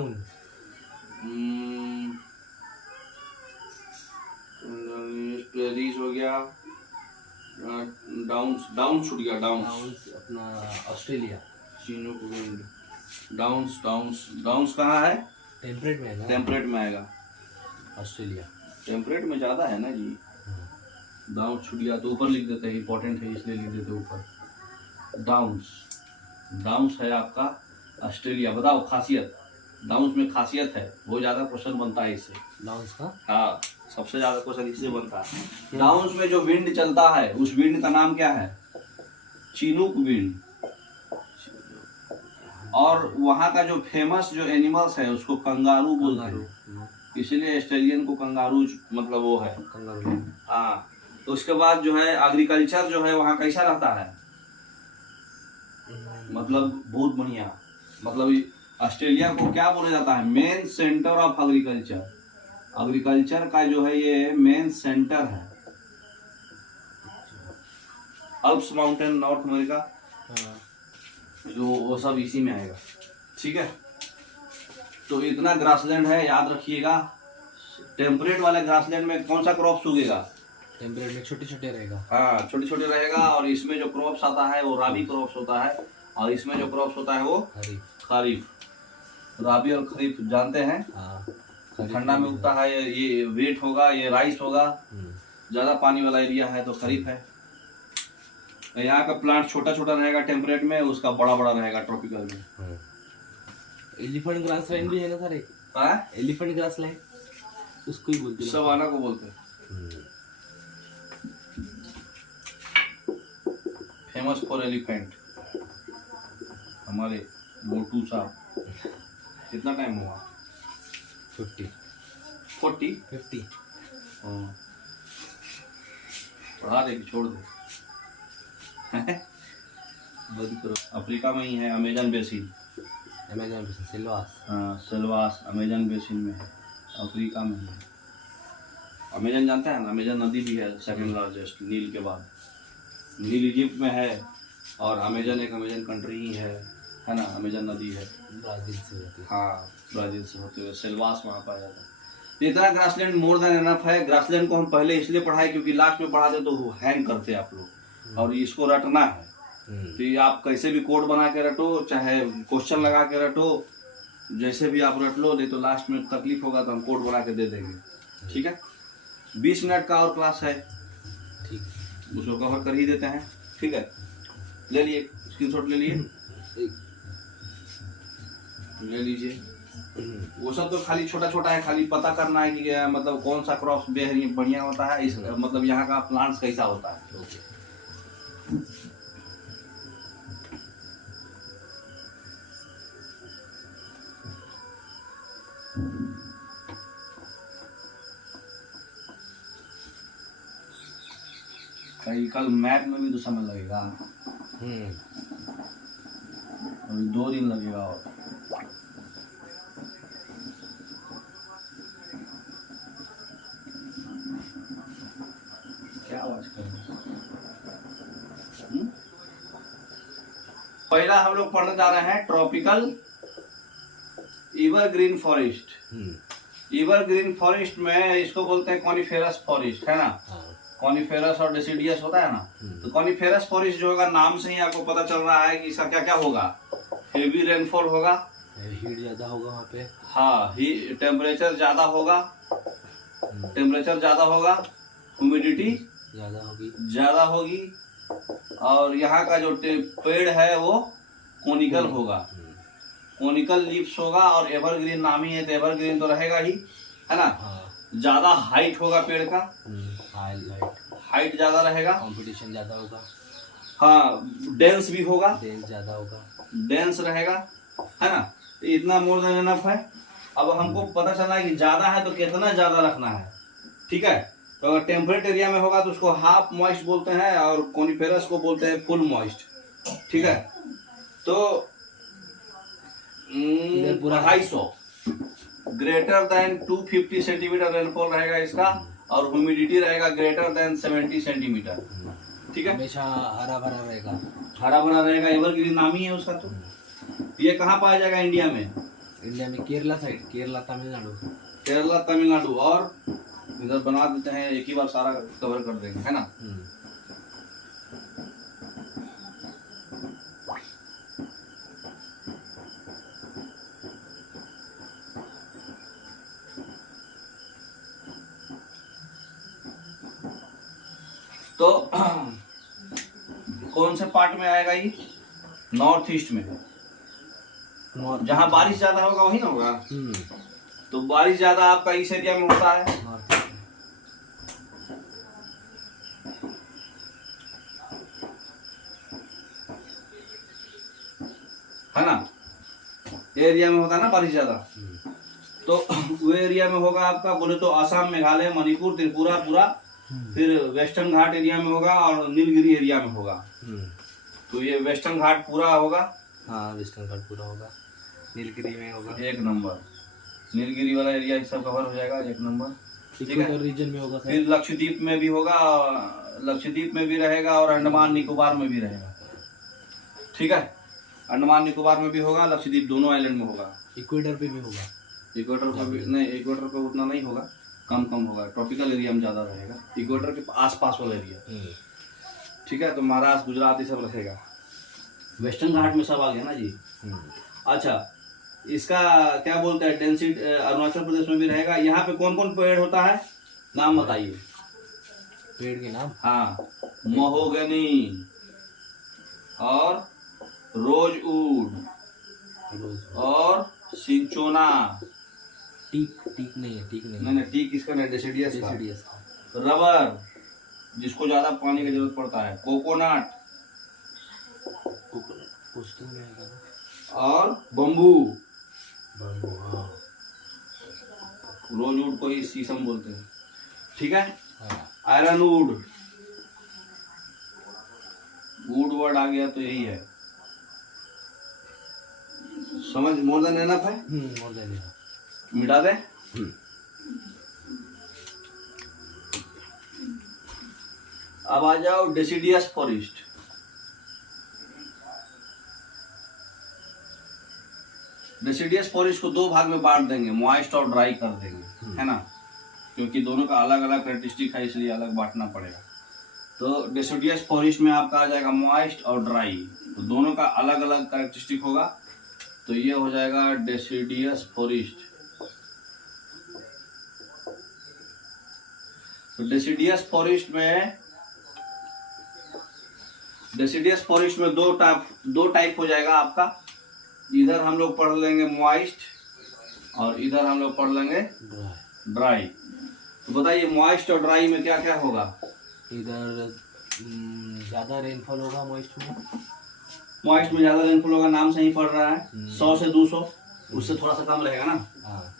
प्रेरीज हो गया, डाउन्स, डाउन्स छूट गया, डाउन्स अपना Australia. Chinook wind, downs, downs, downs कहाँ है? टेम्परेट में है ना। टेम्परेट में आएगा। ऑस्ट्रेलिया टेम्परेट में ज़्यादा है ना जी। डाउन छूट गया तो ऊपर लिख देते हैं, इंपॉर्टेंट है इसलिए लिख देते हैं ऊपर। डाउन्स, डाउन्स है आपका ऑस्ट्रेलिया। बताओ खासियत, डाउन्स में खासियत है, बहुत ज़्यादा क्वेश्चन बनता है इससे। डाउन्स का? हाँ, सबसे ज़्यादा क्वेश्चन इससे बनता है। डाउन्स में जो विंड चलता है, उस विंड का नाम क्या है? Chinook wind. और वहाँ का जो फेमस जो एनिमल्स है उसको कंगारू बोलते हैं, इसीलिए ऑस्ट्रेलियन को कंगारू मतलब वो है। हाँ। तो उसके बाद जो है एग्रीकल्चर जो है वहाँ कैसा रहता है? मतलब बहुत बढ़िया। मतलब ऑस्ट्रेलिया को क्या बोला जाता है? Main centre of agriculture. Agriculture का जो है ये मेन सेंटर है। अल्प्स माउंटेन नॉर्थ अमेरिका, जो वो सब इसी में आएगा, ठीक है। तो इतना ग्रासलैंड है, याद रखिएगा। टेम्परेट वाले ग्रासलैंड में कौन सा क्रॉप्स उगेगा? टेम्परेट में छोटे छोटे रहेगा। हाँ, छोटे छोटे रहेगा। और इसमें जो क्रॉप्स आता है वो राबी क्रॉप्स होता है, और इसमें जो क्रॉप्स होता है वो खरीफ। राबी और खरीफ जानते हैं। ठंडा में उगता है, ये वेट होगा, ये राइस होगा। ज्यादा पानी वाला एरिया है तो खरीफ है। यहाँ का प्लांट छोटा छोटा रहेगा टेम्परेट में, उसका बड़ा बड़ा रहेगा ट्रॉपिकल में। एलिफेंट ग्रास लैंड भी है ना सर एक? एलिफेंट ग्रास लैंड उसको ही बोलते हैं, सवाना को बोलते हैं। फेमस फॉर एलिफेंट, हमारे मोटू साहब। कितना टाइम हुआ? 50 40 50। पढ़ा दे कि छोड़ दे? बंद करो। अफ्रीका में ही है, अमेजन बेसिन। अमेजन पे सिलवास। हाँ सिलवास अमेजन बेसिन में है, अफ्रीका में है। अमेजन जानता है ना, अमेजन नदी भी है सेकंड लार्जेस्ट नील के बाद। नील इजिप्ट में है और अमेजन एक अमेजन कंट्री ही है ना, अमेजन नदी है। ब्राजील से होती है। हाँ ब्राजील से होते हुए सिलवास वहाँ पाया जाता है। तो इतना ग्रासलैंड मोर देन एनफ है। ग्रासलैंड को हम पहले इसलिए पढ़ाए क्योंकि लास्ट में पढ़ाते तो वो हैंग करते आप लोग, और इसको रटना है। तो ये आप कैसे भी कोड बना के रटो, चाहे क्वेश्चन लगा के रटो, जैसे भी आप रट लो, नहीं तो लास्ट में तकलीफ होगा तो हम कोड बना के दे देंगे। ठीक है, 20 मिनट का और क्लास है, ठीक है, उसको कवर कर ही देते हैं। ठीक है, ले लिए स्क्रीनशॉट, ले लिए, ले लीजिए। वो सब तो खाली छोटा छोटा है, खाली पता करना है कि मतलब कौन सा क्रॉप बढ़िया होता है, इस मतलब यहाँ का प्लांट्स कैसा होता है। कल मैप में भी तो समय लगेगा, अभी 2 दिन लगेगा। और क्या आवाज कर रहे हैं? पहला हम लोग पढ़ने जा रहे हैं tropical evergreen forest. Evergreen forest में इसको बोलते हैं कॉनिफेरस फॉरेस्ट, है ना। कॉनिफेरस और डेसिडियस होता है ना। तो कॉनिफेरस फॉरेस्ट जो होगा, नाम से ही आपको पता चल रहा है कि इसका क्या क्या होगा। हेवी रेनफॉल होगा, हीट ज्यादा होगा वहाँ पे। हाँ, टेम्परेचर ज्यादा होगा, ह्यूमिडिटी ज्यादा होगी, और यहाँ का जो पेड़ है वो कोनिकल होगा, कोनिकल लीव्स होगा, और एवरग्रीन नाम ही है तो एवरग्रीन तो रहेगा ही, है ना। ज्यादा हाइट होगा पेड़ का, हाइट ज्यादा रहेगा, कंपटीशन ज्यादा होगा। हाँ, डेंस भी होगा, डेंस ज्यादा होगा, डेंस रहेगा, है ना। तो इतना मोर देन एनफ है। अब हमको पता चला है कि ज्यादा है तो कितना ज्यादा रखना है। ठीक है, तो अगर टेम्परेट एरिया में होगा तो उसको हाफ मॉइस्ट बोलते हैं, और कॉनिफेरस को बोलते हैं फुल मॉइस्ट। ठीक है, तो 250 ग्रेटर देन 250 सेंटीमीटर रेनफॉल रहेगा इसका, और ह्यूमिडिटी रहेगा ग्रेटर देन 70 सेंटीमीटर। ठीक है, हमेशा हरा भरा रहेगा, हरा भरा रहेगा, एवरग्रीन नाम ही है उसका। तो ये कहाँ पाया जाएगा इंडिया में? इंडिया में केरला साइड, केरला तमिलनाडु, और इधर बना देते हैं, एक ही बार सारा कवर कर देंगे, है ना। तो कौन से पार्ट में आएगा ये? नॉर्थ ईस्ट में। जहाँ बारिश ज्यादा होगा वही ना होगा। तो बारिश ज्यादा आपका इस एरिया में होता है। है ना, एरिया में होता है ना बारिश ज्यादा। तो वो एरिया में होगा आपका, बोले तो असम, मेघालय, मणिपुर, त्रिपुरा पूरा, फिर वेस्टर्न घाट एरिया में होगा, और नीलगिरी एरिया में होगा। तो ये वेस्टर्न घाट पूरा होगा। हाँ, वेस्टर्न घाट पूरा होगा, नीलगिरी में होगा। 1 नंबर, नीलगिरी वाला एरिया सब कवर हो जाएगा, 1 नंबर। ठीक है, रीजन में होगा। फिर लक्षद्वीप में भी होगा, लक्षद्वीप में भी रहेगा, और अंडमान निकोबार में भी रहेगा। ठीक है, अंडमान निकोबार में भी होगा, लक्षद्वीप, दोनों आइलैंड में होगा। इक्वेटर पे भी होगा। इक्वेटर पे भी नहीं, इक्वेटर पे उतना नहीं होगा, कम होगा। ट्रॉपिकल एरिया में ज्यादा रहेगा, इक्वेटर के आसपास वाला एरिया। ठीक है, तो महाराष्ट्र, गुजरात ये सब रहेगा। वेस्टर्न घाट में सब आ गया ना जी। अच्छा, इसका क्या बोलते हैं, डेंसिटी अरुणाचल प्रदेश में भी रहेगा। यहाँ पे कौन कौन पेड़ होता है, नाम बताइए। पेड़ के नाम? हाँ, महोगनी और रोजवुड और सिंचोना। टीक नहीं है, नहीं, टीक इसका नहीं, डेसिडियस का। रबर, जिसको ज्यादा पानी की जरूरत पड़ता है। कोकोनट और बम्बू। रोजवुड को ही शीशम बोलते हैं। ठीक है, आयरन वुड, गुड वर्ड आ गया तो यही है, समझ, मोर देन एनफ है, मोर देन इनफ। मिटा दे। अब आ जाओ डेसिडियस फॉरेस्ट। डेसिडियस फॉरेस्ट को दो भाग में बांट देंगे, मॉइस्ट और ड्राई कर देंगे, है ना, क्योंकि दोनों का अलग अलग कैरेक्टरिस्टिक है इसलिए अलग बांटना पड़ेगा। तो डेसिडियस फॉरेस्ट में आपका आ जाएगा मॉइस्ट और ड्राई, तो दोनों का अलग अलग कैरेक्टरिस्टिक होगा। तो ये हो जाएगा डेसिडियस फॉरेस्ट। तो डेसिडियस फॉरेस्ट में दो टाइप हो जाएगा आपका। इधर हम लोग पढ़ लेंगे मॉइस्ट और इधर हम लोग पढ़ लेंगे ड्राई। तो बताइए मॉइस्ट और ड्राई में क्या क्या होगा? इधर ज्यादा रेनफॉल होगा मॉइस्ट में ज्यादा रेनफॉल होगा, नाम से ही पड़ रहा है। 100 से 200, उससे थोड़ा सा कम रहेगा ना। हाँ।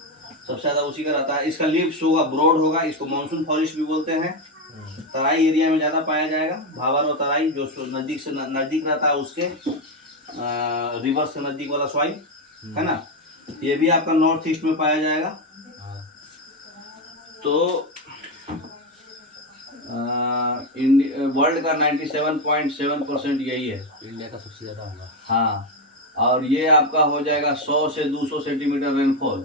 सबसे ज्यादा उसी का रहता है। इसका लीव्स होगा ब्रॉड होगा, इसको मानसून फॉरेस्ट भी बोलते हैं। तराई एरिया में ज्यादा पाया जाएगा। भावर और तराई जो नजदीक रहता है उसके रिवर से नजदीक वाला सॉइल है ना, ये भी आपका नॉर्थ ईस्ट में पाया जाएगा। तो वर्ल्ड का 97.7% यही है, इंडिया का सबसे ज्यादा होगा। हाँ, और ये आपका हो जाएगा 100 से 200 सेंटीमीटर रेनफॉल।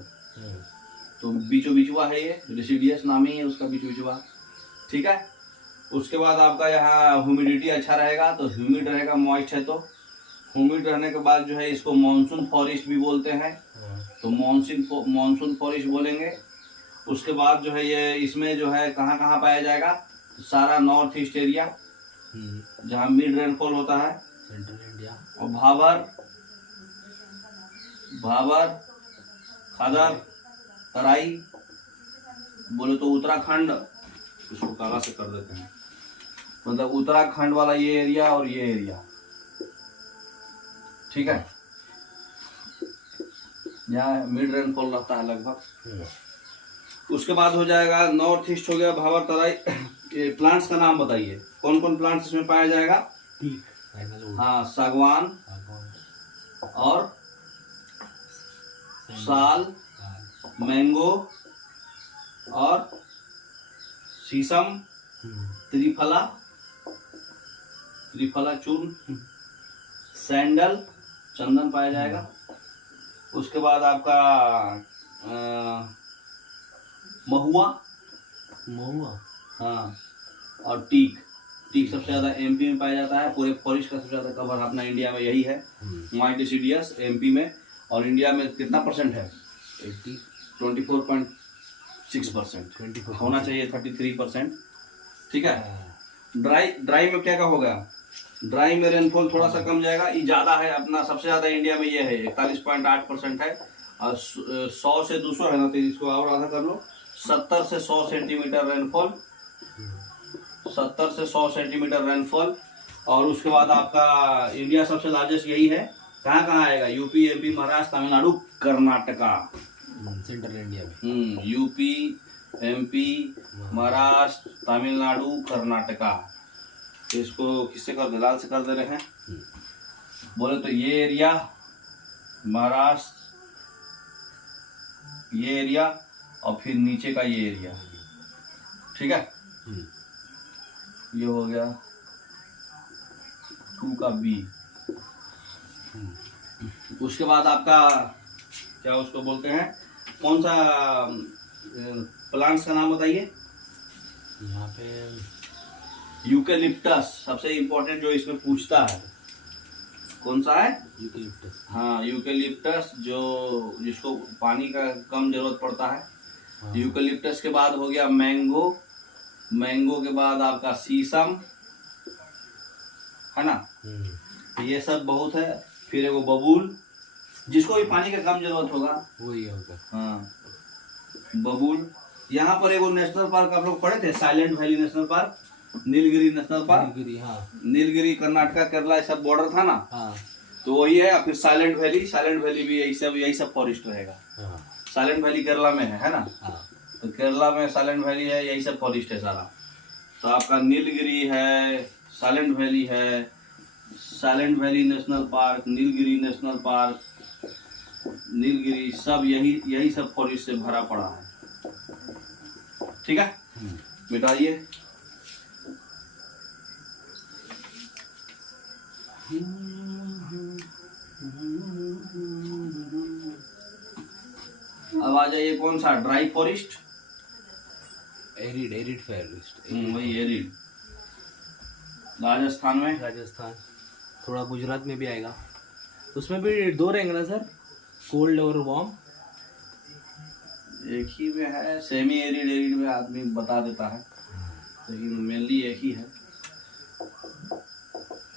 तो बीचों बीचवा है, ये डेसिडियस नाम ही है उसका, बीचों बीचवा। ठीक है। उसके बाद आपका यहाँ ह्यूमिडिटी अच्छा रहेगा, तो ह्यूमिड रहेगा, मॉइस्ट है तो ह्यूमिड रहने के बाद जो है इसको मानसून फॉरेस्ट भी बोलते हैं। तो मानसून फॉरेस्ट बोलेंगे। उसके बाद जो है ये इसमें जो है कहाँ कहाँ पाया जाएगा, सारा नॉर्थ ईस्ट एरिया जहाँ मिड रेनफॉल होता है, सेंट्रल इंडिया और भाबर खादर तराई बोले तो उत्तराखंड, इसको कागज से कर देते हैं, मतलब उत्तराखंड वाला ये एरिया और ये एरिया। ठीक है, यहाँ मिड रेनफॉल रहता है लगभग। उसके बाद हो जाएगा नॉर्थ ईस्ट हो गया, भावर तराई। प्लांट्स का नाम बताइए, कौन कौन प्लांट्स इसमें पाया जाएगा? हाँ, सागवान और साल, मैंगो और शीशम, त्रिफला चूर्ण, सैंडल, चंदन पाया जाएगा। उसके बाद आपका महुआ, हाँ, और टीक सबसे ज्यादा एमपी में पाया जाता है। पूरे फॉरेस्ट का सबसे ज्यादा कवर अपना इंडिया में यही है, मॉइस्ट डेसिडियस एमपी में। और इंडिया में कितना परसेंट है? 24.6%। होना चाहिए 33%। ठीक है। ड्राई में क्या होगा? ड्राई में रेनफॉल थोड़ा सा कम जाएगा, ये ज्यादा है अपना, सबसे ज्यादा इंडिया में ये है, 41.8% है। और 100 से 200 है ना, तो इसको और आधा कर लो, 70 से 100 सेंटीमीटर रेनफॉल, 70 से 100 सेंटीमीटर रेनफॉल। और उसके बाद आपका इंडिया सबसे लार्जेस्ट यही है। कहाँ कहाँ आएगा? UP, MP, Maharashtra, Tamil Nadu, Karnataka. Central India में यूपी, एमपी, महाराष्ट्र, तमिलनाडु, कर्नाटका। तो इसको किससे कर दे? लाल से कर दे रहे हैं। बोले तो ये एरिया महाराष्ट्र, ये एरिया, और फिर नीचे का ये एरिया। ठीक है, ये हो गया 2 का बी। उसके बाद आपका क्या उसको बोलते हैं, कौन सा प्लांट्स का नाम बताइए? यहाँ पे यूकेलिप्टस सबसे इम्पोर्टेंट जो इसमें पूछता है, कौन सा है? यूकेलिप्टस। हाँ, यूकेलिप्टस, जो जिसको पानी का कम जरूरत पड़ता है। हाँ। यूकेलिप्टस के बाद हो गया मैंगो के बाद आपका शीशम, है ना, ये सब बहुत है। फिर एगो बबूल, जिसको भी पानी का कम जरूरत होगा वही होगा। हाँ, बबूल। यहाँ पर एगो नेशनल पार्क आप लोग पढ़े थे, silent valley national park, Nilgiri national park. हाँ। नीलगिरी कर्नाटका, केरला सब बॉर्डर था ना। हाँ। तो वही है। फिर साइलेंट वैली भी यही सब फॉरेस्ट रहेगा। हाँ। साइलेंट वैली केरला में है ना। हाँ। तो केरला में साइलेंट वैली है, यही सब फॉरेस्ट है सारा। तो आपका नीलगिरी है, साइलेंट वैली है, silent valley national park, Nilgiri national park, Nilgiri, सब यही सब फॉरेस्ट से भरा पड़ा है। ठीक है, मिटाइए। अब आ जाइए कौन सा, ड्राई फॉरेस्ट, एरिड फॉरेस्ट, वही एरिड, राजस्थान में। राजस्थान, थोड़ा गुजरात में भी आएगा। उसमें भी दो रहेंगे ना सर, कोल्ड और वार्म? एक ही में है, सेमी एरिड, एरिड में आदमी बता देता है, लेकिन मेनली एक ही है,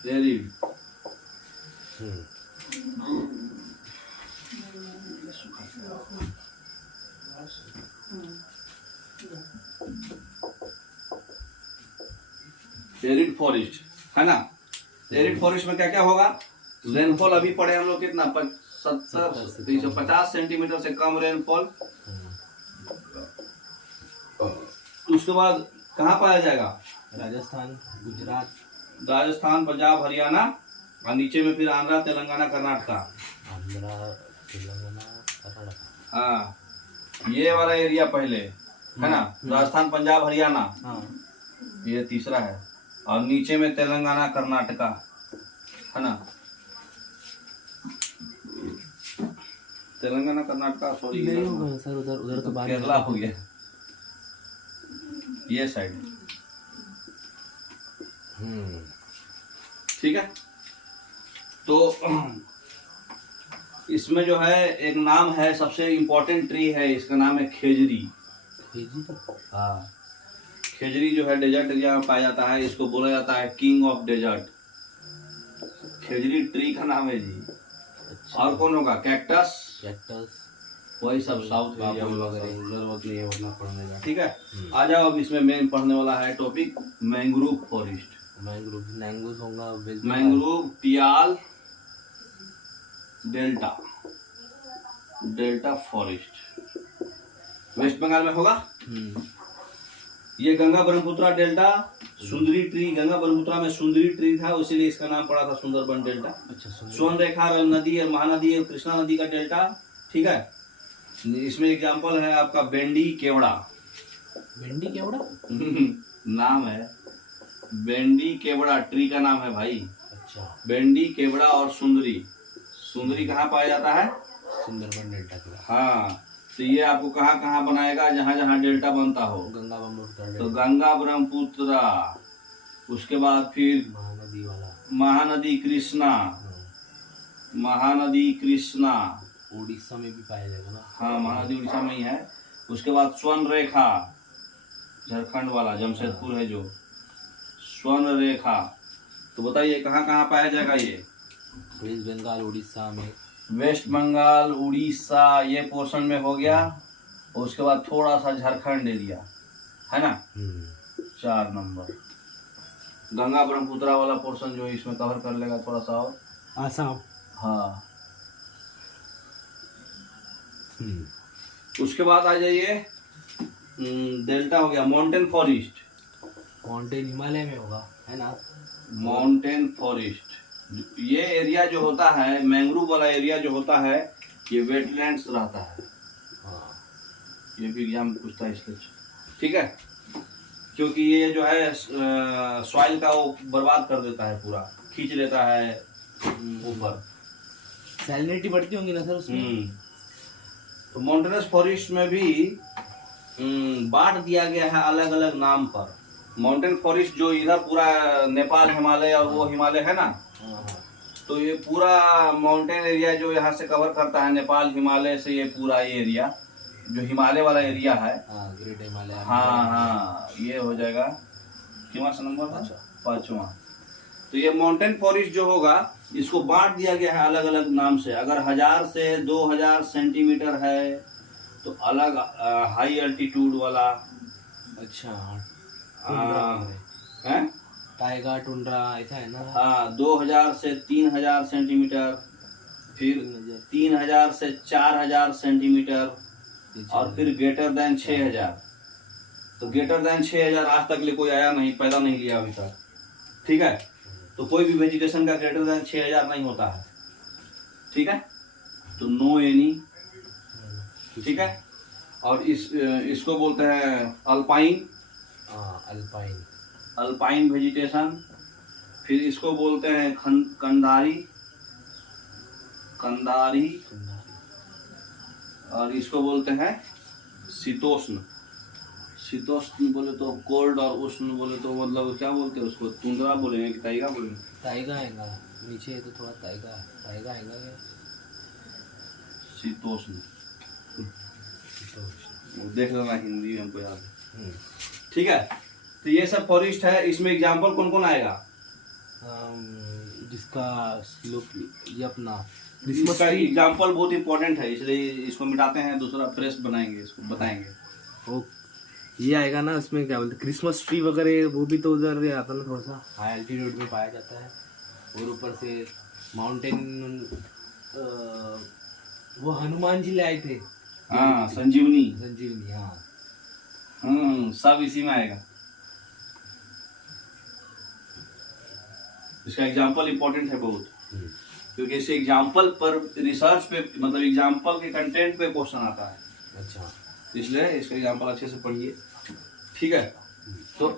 एरिड। एरिड फॉरेस्ट है ना। एरिड फॉरेस्ट में क्या क्या होगा, रेनफॉल अभी पड़े हम लोग कितना, 70-350 सेंटीमीटर से कम रेनफॉल। उसके बाद कहाँ पाया जाएगा, राजस्थान, गुजरात, राजस्थान, पंजाब, हरियाणा, और नीचे में फिर आंध्रा, तेलंगाना, कर्नाटका। आंध्रा, तेलंगाना, कर्नाटका, हाँ ये वाला एरिया पहले है ना, राजस्थान, पंजाब, हरियाणा, हाँ ये तीसरा है, और नीचे में तेलंगाना, कर्नाटका है ना। तेलंगाना, कर्नाटका, सॉरी नहीं होगा सर, उधर तो बाहर केरला हो गया, ये साइड। ठीक है, तो इसमें जो है एक नाम है, सबसे इम्पोर्टेंट ट्री है, इसका नाम है खेजरी। हाँ, खेजरी जो है डेजर्ट एरिया में पाया जाता है, इसको बोला जाता है king of desert. Khejri tree का नाम है जी। अच्छा। और कौन होगा, कैक्टस, वही सब साउथ एरिया में जरूरत नहीं है उतना पढ़ने का। ठीक है, आ जाओ, अब इसमें मेन पढ़ने वाला है टॉपिक मैंग्रोव फॉरेस्ट। मैंग्रोव होगा, mangrove, tidal, delta forest West Bengal में होगा। ये गंगा ब्रह्मपुत्रा डेल्टा, सुंदरी ट्री, गंगा ब्रह्मपुत्रा में सुंदरी ट्री था, इसीलिए इसका नाम पड़ा था सुंदरबन डेल्टा। अच्छा, स्वर्ण रेखा नदी और महानदी और कृष्णा नदी का डेल्टा। ठीक है, इसमें एग्जांपल है आपका बेंडी केवड़ा। भिंडी केवड़ा नाम है, बेंडी केवड़ा ट्री का नाम है भाई। अच्छा, बेंडी, केवड़ा और सुंदरी। सुंदरी कहाँ पाया जाता है, सुंदरबन डेल्टा के हाँ, तो ये आपको कहाँ कहाँ बनाएगा, जहाँ जहाँ डेल्टा बनता हो। गंगा ब्रह्मपुत्र, तो गंगा ब्रह्मपुत्रा, उसके बाद फिर महानदी वाला, महानदी कृष्णा, महानदी कृष्णा, उड़ीसा में भी पाया जाएगा ना। हाँ, महानदी उड़ीसा में ही है। उसके बाद स्वर्ण रेखा, झारखंड वाला, जमशेदपुर है जो स्वर्ण रेखा। तो बताइए कहाँ कहाँ पाया जाएगा ये, वेस्ट बंगाल, उड़ीसा में, वेस्ट बंगाल, उड़ीसा, ये पोर्शन में हो गया। और उसके बाद थोड़ा सा झारखंड एरिया है ना, 4 नंबर। गंगा ब्रह्मपुत्रा वाला पोर्शन जो इसमें कवर कर लेगा थोड़ा सा और, आसाम। हाँ। उसके बाद आ जाइए, डेल्टा हो गया, माउंटेन फॉरेस्ट। माउंटेन हिमालय में होगा, है ना। माउंटेन फॉरेस्ट, ये एरिया जो होता है, मैंग्रोव वाला एरिया जो होता है, ये वेटलैंड्स रहता है। हाँ, ये भी एग्जाम पूछता है इसलिए। ठीक है, क्योंकि ये जो है सॉइल का वो बर्बाद कर देता है, पूरा खींच लेता है ऊपर। सैलिनिटी बढ़ती होंगी ना सर उसमें। तो माउंटेनस फॉरेस्ट में भी बांट दिया गया है अलग अलग नाम पर। माउंटेन फॉरेस्ट जो इधर पूरा नेपाल हिमालय और वो हिमालय है ना, तो ये पूरा माउंटेन एरिया जो यहाँ से कवर करता है, नेपाल हिमालय से, ये पूरा ये एरिया जो हिमालय वाला एरिया है, ग्रेट हिमालय। हाँ, ये हो जाएगा कितना नंबर था, 5वां। तो ये माउंटेन फॉरेस्ट जो होगा, इसको बांट दिया गया है अलग अलग नाम से। अगर 1000 से 2000 सेंटीमीटर है तो अलग हाई अल्टीट्यूड वाला। अच्छा, है टाइगर, टुंड्रा, ऐसा है ना। हाँ, 2000 से 3000 सेंटीमीटर, फिर 3000 से 4000 सेंटीमीटर, और फिर ग्रेटर देन 6000। तो ग्रेटर देन 6000 आज तक ले कोई आया नहीं, पैदा नहीं लिया अभी तक। ठीक है, तो कोई भी वेजिटेशन का ग्रेटर देन 6000 नहीं होता है, ठीक है। तो नो एनी, ठीक है। और इसको बोलते हैं अल्पाइन, अल्पाइन, अल्पाइन वेजिटेशन। फिर इसको बोलते हैं कंधारी, कंधारी। और इसको बोलते हैं शीतोष्ण, शीतोष्ण बोले तो कोल्ड, और उष्ण बोले तो मतलब क्या बोलते हैं उसको, तुंद्रा बोलेंगे कि ताइगा बोलेंगे? ताइगा आएगा नीचे है तो थोड़ा ताइगा ताइगा आएगा क्या? शीतोष्ण, तो देख लेना, हिंदी में हमको याद है, ठीक है। तो ये सब फॉरेस्ट है। इसमें एग्जाम्पल कौन कौन आएगा? जिसका स्लोप ये अपना इसका एग्जाम्पल बहुत इंपॉर्टेंट है, इसलिए इसको मिटाते हैं, दूसरा फ्रेश बनाएंगे, इसको बताएंगे। ओ ये आएगा ना, उसमें क्या बोलते क्रिसमस ट्री वगैरह, वो भी तो उधर आता ना, थोड़ा सा हाई एल्टीट्यूड में पाया जाता है। और ऊपर से माउंटेन, वो हनुमान जी ले आए थे, हाँ, संजीवनी, संजीवनी, हाँ। सब इसी में आएगा। इसका एग्जाम्पल इंपॉर्टेंट है बहुत, क्योंकि इस एग्जाम्पल पर रिसर्च पे, मतलब एग्जाम्पल के कंटेंट पे क्वेश्चन आता है। अच्छा, इसलिए इसका एग्जाम्पल अच्छे से पढ़िए, ठीक है। तो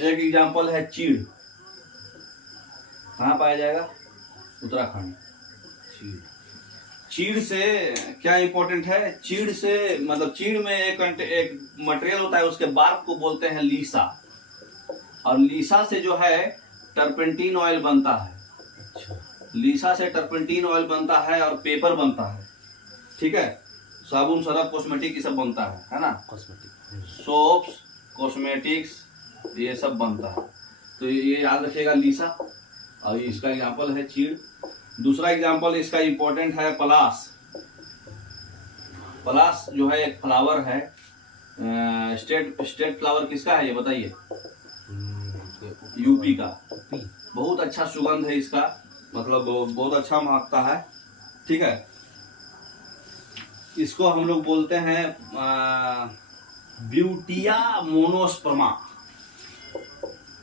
एक एग्जाम्पल है चीड़, कहाँ पाया जाएगा? उत्तराखंड। चीड़, चीड़ से क्या इंपॉर्टेंट है? चीड़ से मतलब चीड़ में एक मटेरियल होता है, उसके बार्क को बोलते हैं लीसा, और लीसा से जो है टर्पेंटीन ऑयल बनता है। अच्छा, लीसा से टर्पेंटीन ऑयल बनता है और पेपर बनता है, ठीक है। साबुन, सरफ, कॉस्मेटिक ये सब बनता है ना, कॉस्मेटिक, सोप्स, कॉस्मेटिक्स, ये सब बनता है। तो ये याद रखिएगा लीसा, और इसका एग्जाम्पल है चीड़। दूसरा एग्जाम्पल इसका इंपॉर्टेंट है पलाश। पलाश जो है एक फ्लावर है, स्टेट फ्लावर किसका है ये बताइए? यूपी का। बहुत अच्छा सुगंध है इसका, मतलब बहुत अच्छा महकता है, ठीक है। इसको हम लोग बोलते हैं ब्यूटिया मोनोस्पर्मा,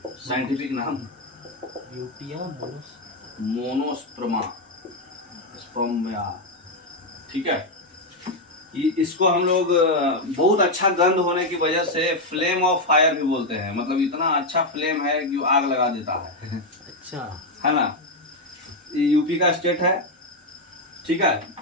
साइंटिफिक नाम ब्यूटिया मोनोस्पर्मा, स्पर्मा, ठीक है। इसको हम लोग बहुत अच्छा गंध होने की वजह से फ्लेम ऑफ फायर भी बोलते हैं, मतलब इतना अच्छा फ्लेम है कि आग लगा देता है। अच्छा, है ना। ये यूपी का स्टेट है, ठीक है।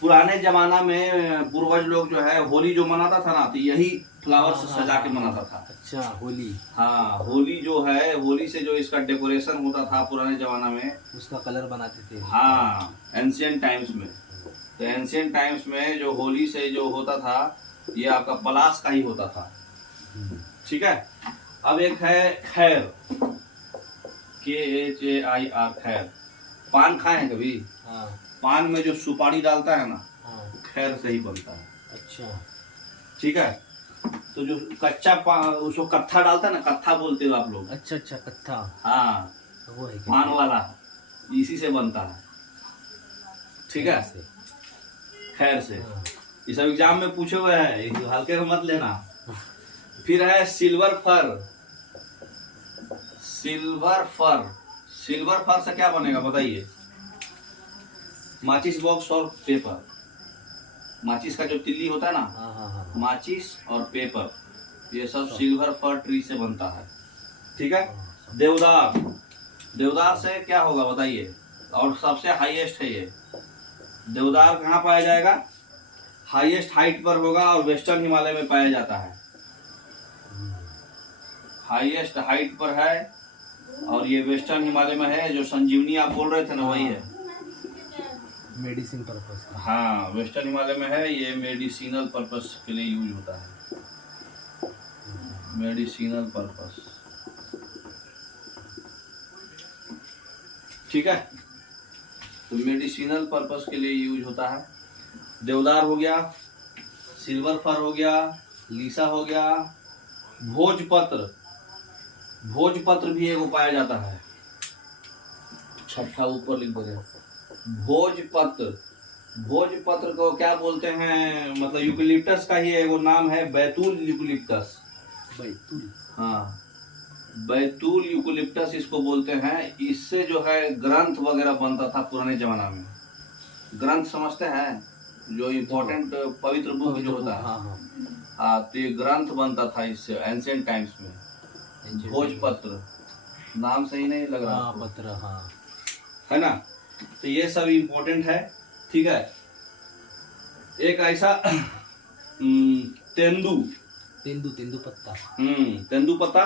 पुराने जमाना में पूर्वज लोग जो है होली जो मनाता था ना, तो यही फ्लावर से सजा के मनाता था। अच्छा, होली, हाँ, होली जो है, होली से जो इसका डेकोरेशन होता था पुराने जमाना में, उसका कलर बनाते थे। हाँ, एंशियंट टाइम्स में। तो एंशियंट टाइम्स में जो होली से जो होता था, ये आपका पलाश का ही होता था, ठीक है। अब एक है खैर, KHAIR, खैर। पान खाए हैं कभी? हाँ, पान में जो सुपारी डालता है ना, हाँ, खैर से ही बनता है, अच्छा, ठीक है। तो जो कच्चा उसको कत्था डालता है ना, कत्था बोलते हो आप लोग? अच्छा, अच्छा, कत्था, हाँ, वो है क्या? पान वाला, इसी से बनता है, ठीक है, खैर से। हाँ, ये सब एग्जाम में पूछे हुए हैं, ये हल्के में मत लेना। फिर है silver fir, silver fir. Silver fir से क्या बनेगा बताइए? माचिस बॉक्स और पेपर, माचिस का जो तिल्ली होता है ना, हाँ, हाँ, हाँ, माचिस और पेपर, ये सब सिल्वर फर ट्री से बनता है, ठीक है। देवदार, देवदार से क्या होगा बताइए? और सबसे हाईएस्ट है ये देवदार, कहाँ पाया जाएगा? हाईएस्ट हाइट पर होगा और वेस्टर्न हिमालय में पाया जाता है, हाईएस्ट हाइट पर है, और ये वेस्टर्न हिमालय में है। जो संजीवनी आप बोल रहे थे ना, वही है, मेडिसिन पर्पस का। हाँ, वेस्टर्न हिमालय में है। ये मेडिसिनल पर्पस के लिए यूज होता है, मेडिसिनल पर्पस, ठीक है। तो मेडिसिनल पर्पस के लिए यूज होता है। देवदार हो गया, सिल्वर फर हो गया, लीसा हो गया, भोजपत्र, भोजपत्र भी एगो पाया जाता है, छठा ऊपर लिख दे, भोजपत्र। भोजपत्र को क्या बोलते हैं? मतलब यूकेलिप्टस का ही एगो नाम है, बैतूल यूकेलिप्टस। बैतूल, हाँ, बैतूल यूकोलिप्टस इसको बोलते हैं। इससे जो है ग्रंथ वगैरह बनता था पुराने जमाना में। ग्रंथ समझते हैं, जो इम्पोर्टेंट पवित्र बुक जो होता है, हाँ हाँ हाँ, तो ये ग्रंथ बनता था इससे एंशिएंट टाइम्स में। भोजपत्र नाम सही नहीं लग रहा हाँ आपको? पत्र, हाँ है ना। तो ये सब इम्पोर्टेंट है, ठीक है। एक ऐसा तेंदू, तेंदू पत्ता। तेंदू पत्ता।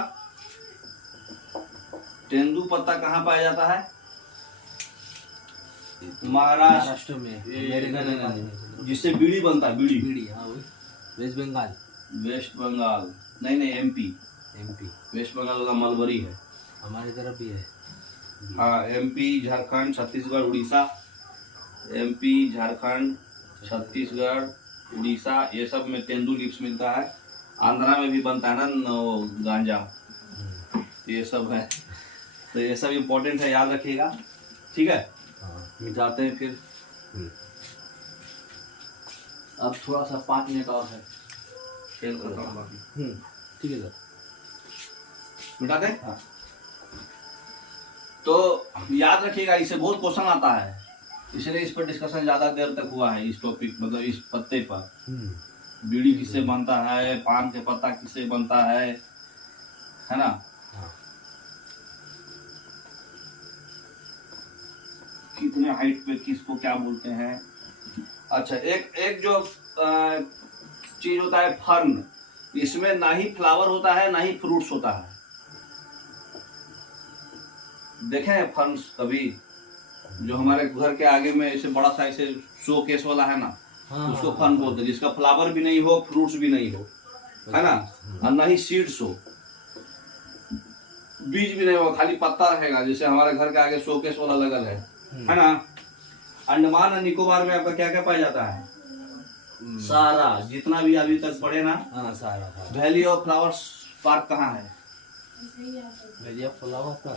तेंदू पत्ता कहाँ पाया जाता है? महाराष्ट्र में, ये- मेरे घर नहीं, में नहीं, पानी नहीं, जिससे बीड़ी बनता है, बीड़ी। बीड़ी, हाँ वही। वेस्ट बंगाल, वेस्ट बंगाल नहीं, एमपी। एमपी, वेस्ट बंगाल का मलबरी है। हमारी तरफ भी है। हाँ, एमपी, झारखंड, छत्तीसगढ़, उड़ीसा। एमपी, झारखंड, छत्तीसगढ़, उड़ीसा, ये सब में तेंदू लीव्स मिलता है। आंध्रा में भी बनता है ना वो गांजा। तो ये सब है, तो ये सब इम्पोर्टेंट है, याद रखिएगा, ठीक है। हाँ मिटाते हैं फिर। अब थोड़ा सा 5 मिनट और है, खेल करता हूँ बाकी। ठीक है सर। मिटा दें? हाँ। तो याद रखिएगा, इससे बहुत क्वेश्चन आता है, इसलिए इस पर डिस्कशन ज्यादा देर तक हुआ है, इस टॉपिक मतलब इस पत्ते पर। बीड़ी किससे बनता है, पान के पत्ता किससे बनता है ना। हाँ। कितने हाइट पे किसको क्या बोलते हैं। अच्छा, एक जो चीज होता है फर्न, इसमें ना ही फ्लावर होता है ना ही फ्रूट्स होता है। देखे हैं फर्न्स कभी? जो हमारे घर के आगे में ऐसे बड़ा सा ऐसे शो केस वाला है ना, हाँ, उसको हाँ, फर्न बोलते हैं, जिसका फ्लावर भी नहीं हो, फ्रूट्स भी नहीं हो, है ना, और ना ही सीड्स हो, बीज भी नहीं हो, खाली पत्ता रहेगा, जैसे हमारे घर के आगे शोकेस वाला लगल है ना। अंडमान और निकोबार में आपका क्या क्या पाया जाता है? सारा जितना भी अभी तक पढ़े ना। हाँ सारा। वैली ऑफ फ्लावर्स पार्क कहाँ है? भेजिया फ्लावर का।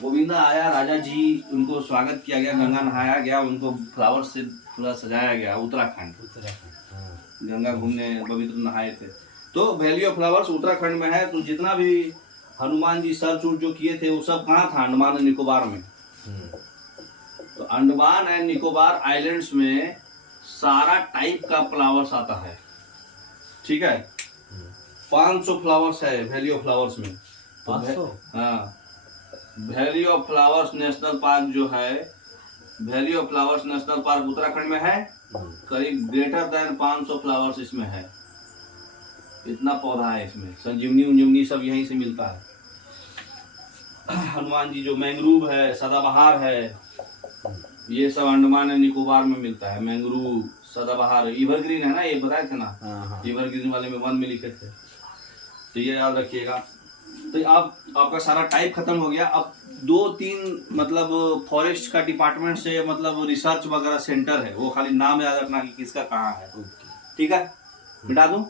गोविंदा आया, राजा जी उनको स्वागत किया गया, गंगा नहाया गया, उनको फ्लावर से पूरा सजाया गया। उत्तराखंड, गंगा घूमने पवित्र नहाए थे। तो वैली ऑफ फ्लावर्स उत्तराखंड में है। तो जितना भी हनुमान जी सर्च उर्च जो किए थे वो सब कहाँ था? अंडमान एंड निकोबार में। तो अंडमान एंड निकोबार आइलैंड्स में सारा टाइप का फ्लावर्स आता है, ठीक है। 500 फ्लावर्स है वैली ऑफ फ्लावर्स में। 500? हाँ, valley of flowers national park जो है, valley of flowers national park Uttarakhand में है। करीब ग्रेटर देन 500 फ्लावर्स इसमें है। इतना पौधा है इसमें, संजीवनी उंजीवनी सब यहीं से मिलता है। हनुमान जी जो मैंग्रूव है, सदाबहार है, ये सब अंडमान एंड निकोबार में मिलता है। मैंग्रूव, सदाबहार, एवरग्रीन है ना, ये बताए थे ना, एवरग्रीन वाले में 1 में लिखे थे। तो ये याद रखिएगा। तो अब आपका सारा टाइप खत्म हो गया। अब 2-3 मतलब फॉरेस्ट का डिपार्टमेंट से मतलब रिसर्च वगैरह सेंटर है, वो खाली नाम याद रखना कि किसका कहाँ है, ठीक है। मिटा दूं?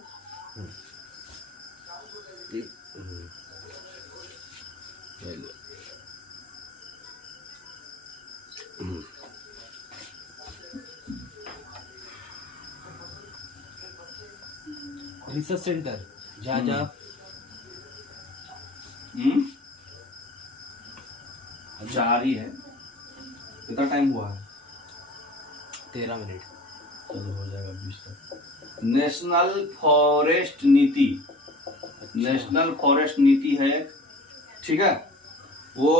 रिसर्च सेंटर जहाँ जहाँ जारी है। कितना टाइम हुआ है? 13 मिनट। चलो हो जाएगा 20 तक। नेशनल फॉरेस्ट नीति, नेशनल फॉरेस्ट नीति है, ठीक है। वो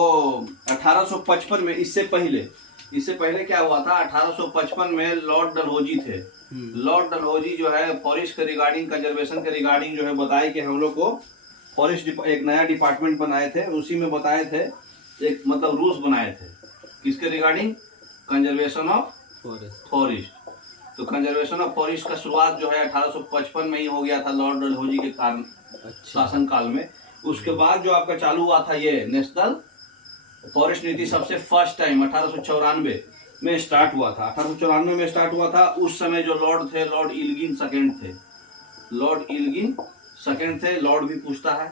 1855 में, इससे पहले क्या हुआ था? 1855 में लॉर्ड डलहौजी थे। लॉर्ड डलहौजी जो है फॉरेस्ट के रिगार्डिंग, कंजर्वेशन के रिगार्डिंग जो है बताए कि हम लोग को फॉरेस्ट एक नया डिपार्टमेंट बनाए थे। उसी में बताए थे, एक मतलब रूल्स बनाए थे, किसके रिगार्डिंग? Conservation of forest. तो कंजर्वेशन ऑफ फॉरेस्ट का शुरुआत जो है 1855 में ही हो गया था लॉर्ड डलहौजी के कारण, शासन काल में। उसके बाद जो आपका चालू हुआ था ये नेशनल फॉरेस्ट नीति, सबसे फर्स्ट टाइम 1894 में स्टार्ट हुआ था। 1894 में स्टार्ट हुआ था। उस समय जो लॉर्ड थे, लॉर्ड इल्गिन सेकंड थे। लॉर्ड इल्गिन सेकंड थे, लॉर्ड भी पूछता है।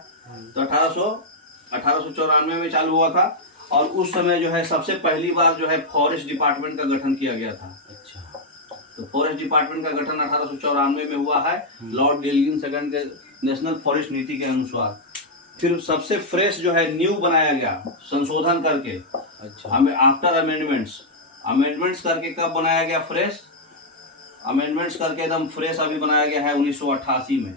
तो 1894 में चालू हुआ था। और उस समय जो है सबसे पहली बार जो है फॉरेस्ट डिपार्टमेंट का गठन किया गया था। तो फॉरेस्ट डिपार्टमेंट का गठन 1894 में हुआ है लॉर्ड इल्गिन सेकंड के नेशनल फॉरेस्ट नीति के अनुसार। फिर सबसे फ्रेश जो है न्यू बनाया गया संशोधन करके, अच्छा हमें आफ्टर अमेंडमेंट्स करके कब बनाया गया फ्रेश? अमेंडमेंट्स करके एकदम फ्रेश अभी बनाया गया है 1988 में।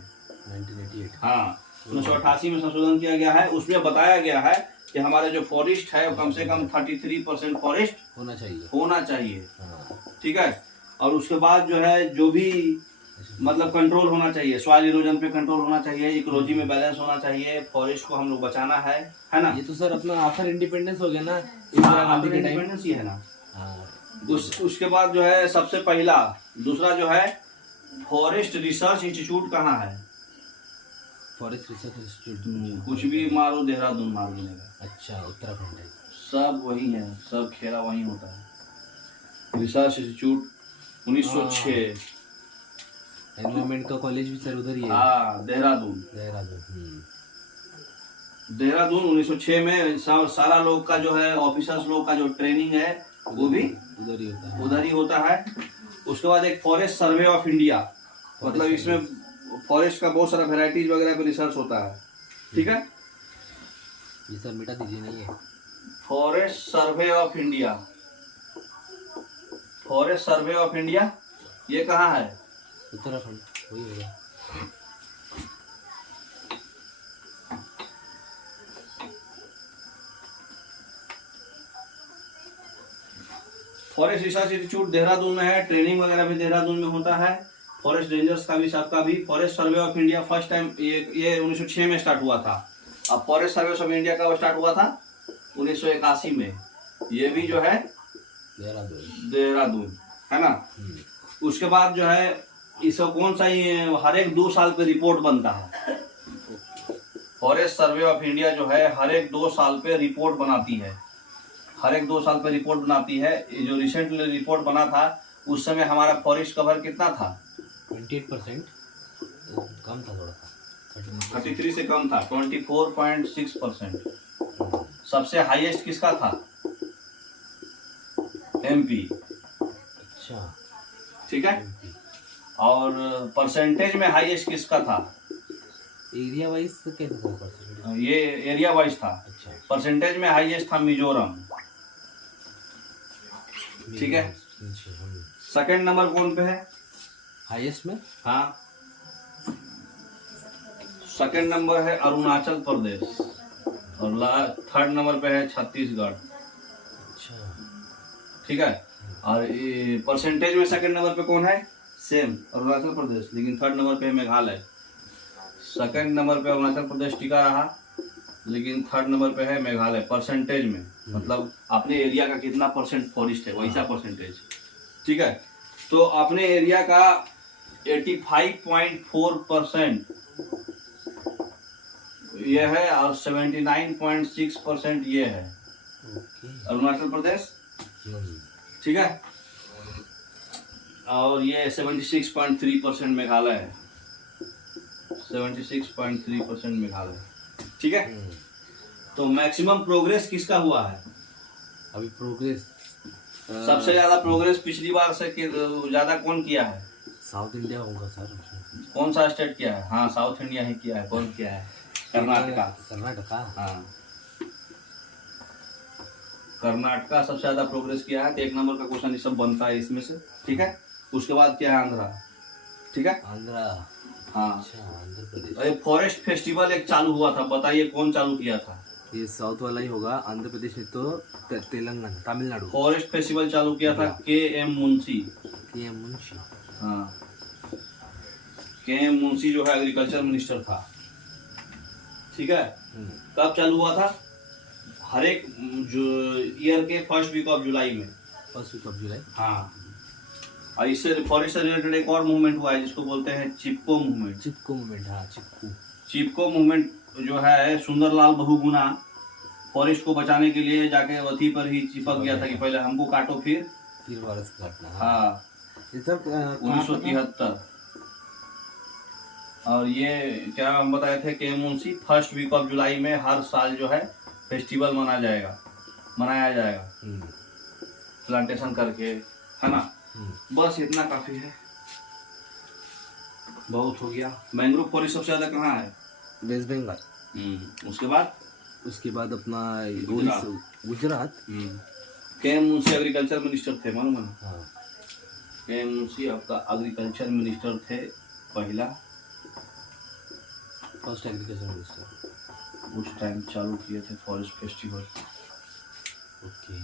1988। हाँ 1988 में संशोधन किया गया है। उसमें बताया गया है कि हमारे जो फॉरेस्ट है वो कम से कम 33% फॉरेस्ट होना चाहिए। हाँ। ठीक है। और उसके बाद जो है जो भी मतलब कंट्रोल होना चाहिए, सॉइल इरोजन पे कंट्रोल होना चाहिए, इकोलॉजी में बैलेंस होना चाहिए, फॉरेस्ट को हम लोग बचाना है ना। ये तो सर अपना आफ्टर इंडिपेंडेंस हो गया ना, इंदिरा गांधी के टाइम। इंडिपेंडेंस ही है ना। हाँ। उसके बाद जो है सबसे पहला दूसरा जो है फॉरेस्ट रिसर्च इंस्टीट्यूट कहाँ है? फॉरेस्ट रिसर्च इंस्टीट्यूट कुछ भी मारो, देहरादून मार देगा। अच्छा उत्तराखंड है। सब वही है, सब खेला वही होता है। Research institute 1906। एनवायरमेंट का कॉलेज भी सर उधर ही है। हाँ देहरादून। देहरादून 1906 में सारा लोग का जो है ऑफिसर्स लोग का जो ट्रेनिंग है वो भी उधर ही होता है। उसके बाद एक फॉरेस्ट सर्वे ऑफ इंडिया, मतलब इसमें फॉरेस्ट का बहुत सारा वेराइटीज वगैरह पे रिसर्च होता है। ठीक है। ये सर मिटा दीजिए नहीं है। Forest survey of India, forest survey of India ये कहाँ है? उत्तराखंड वही होगा। फॉरेस्ट रिसर्च इंस्टीट्यूट देहरादून में है, ट्रेनिंग वगैरह भी देहरादून में होता है। फॉरेस्ट रेंजर्स का भी सबका भी। Forest survey of India first time ये 1906 में स्टार्ट हुआ था। अब फॉरेस्ट सर्वे ऑफ इंडिया कब स्टार्ट हुआ था? 1981 में। ये भी जो है देहरादून है ना। उसके बाद जो है इसको कौन सा ही हर एक 2 साल पे रिपोर्ट बनता है। फॉरेस्ट सर्वे ऑफ इंडिया जो है हर एक 2 साल पे रिपोर्ट बनाती है। हर एक 2 साल पे रिपोर्ट बनाती है। ये जो रिसेंटली रिपोर्ट बना था उस समय हमारा फॉरेस्ट कवर कितना था? 28%। कम था थोड़ा सा। 33 से कम था, 24.6%। सबसे हाईएस्ट किसका था? एमपी। अच्छा ठीक है। और परसेंटेज में हाईएस्ट किसका था? एरिया वाइज कैसे था परसेंटेज? ये एरिया वाइज था। अच्छा। परसेंटेज में हाईएस्ट था मिजोरम। ठीक है। सेकंड नंबर कौन पे है हाईएस्ट में? हाँ सेकंड नंबर है अरुणाचल प्रदेश और थर्ड नंबर पे है छत्तीसगढ़। अच्छा। ठीक है। और परसेंटेज में सेकंड नंबर पे कौन है? सेम अरुणाचल प्रदेश, लेकिन थर्ड नंबर पे है मेघालय। सेकंड नंबर पे अरुणाचल प्रदेश टिका रहा, लेकिन थर्ड नंबर पे है मेघालय परसेंटेज में। मतलब अपने एरिया का कितना परसेंट फॉरेस्ट है वैसा परसेंटेज। ठीक है। तो अपने एरिया का 85.4% ये है और 79.6% ये है अरुणाचल प्रदेश। ठीक है। और ये 76.3% मेघालय है। 76.3% मेघालय। ठीक है। तो मैक्सिमम प्रोग्रेस किसका हुआ है अभी? प्रोग्रेस सबसे ज्यादा प्रोग्रेस पिछली बार से ज्यादा कौन किया है? साउथ इंडिया होगा सर। कौन सा स्टेट किया है? हाँ साउथ इंडिया ही किया है। कौन किया है? कर्नाटका। हाँ कर्नाटका सबसे ज्यादा प्रोग्रेस किया है। तो 1 नंबर का क्वेश्चन ये सब बनता है इसमें से। ठीक है। उसके बाद क्या है? आंध्रा। ठीक है। आंध्रा। हाँ अच्छा आंध्र प्रदेश। फॉरेस्ट फेस्टिवल एक चालू हुआ था, बताइए कौन चालू किया था? ये साउथ वाला ही होगा। आंध्र प्रदेश में तो तेलंगाना तमिलनाडु। फॉरेस्ट फेस्टिवल चालू किया था के.एम. मुंशी। हाँ के.एम. मुंशी जो है एग्रीकल्चर मिनिस्टर था। ठीक है। कब चालू हुआ था? हर एक जो ईयर के फर्स्ट वीक ऑफ जुलाई में। हाँ। और इससे फॉरेस्ट से रिलेटेड एक और मूवमेंट हुआ है जिसको बोलते हैं चिपको मूवमेंट। हाँ चिपको मूवमेंट जो है सुंदरलाल बहुगुणा फॉरेस्ट को बचाने के लिए जाके वथी पर ही चिपक गया था कि पहले हमको काटो फिर फॉरेस्ट काटना। हाँ 1973। और ये क्या हम बताए थे के Munshi first week of July में हर साल जो है फेस्टिवल मनाया जाएगा प्लांटेशन करके, है ना। बस इतना काफी है। बहुत हो गया। मैंग्रोव फॉरेस्ट सबसे ज्यादा कहाँ है? वेस्ट बंगाल। उसके बाद उसके बाद अपना गुजरात। गुजरात। के मुंशी एग्रीकल्चर मिनिस्टर थे, मालूम है ना? हाँ। के मुंशी आपका एग्रीकल्चर मिनिस्टर थे, पहला फर्स्ट एग्रीकल्चर मिनिस्टर। उस टाइम चालू किए थे फॉरेस्ट फेस्टिवल। ओके।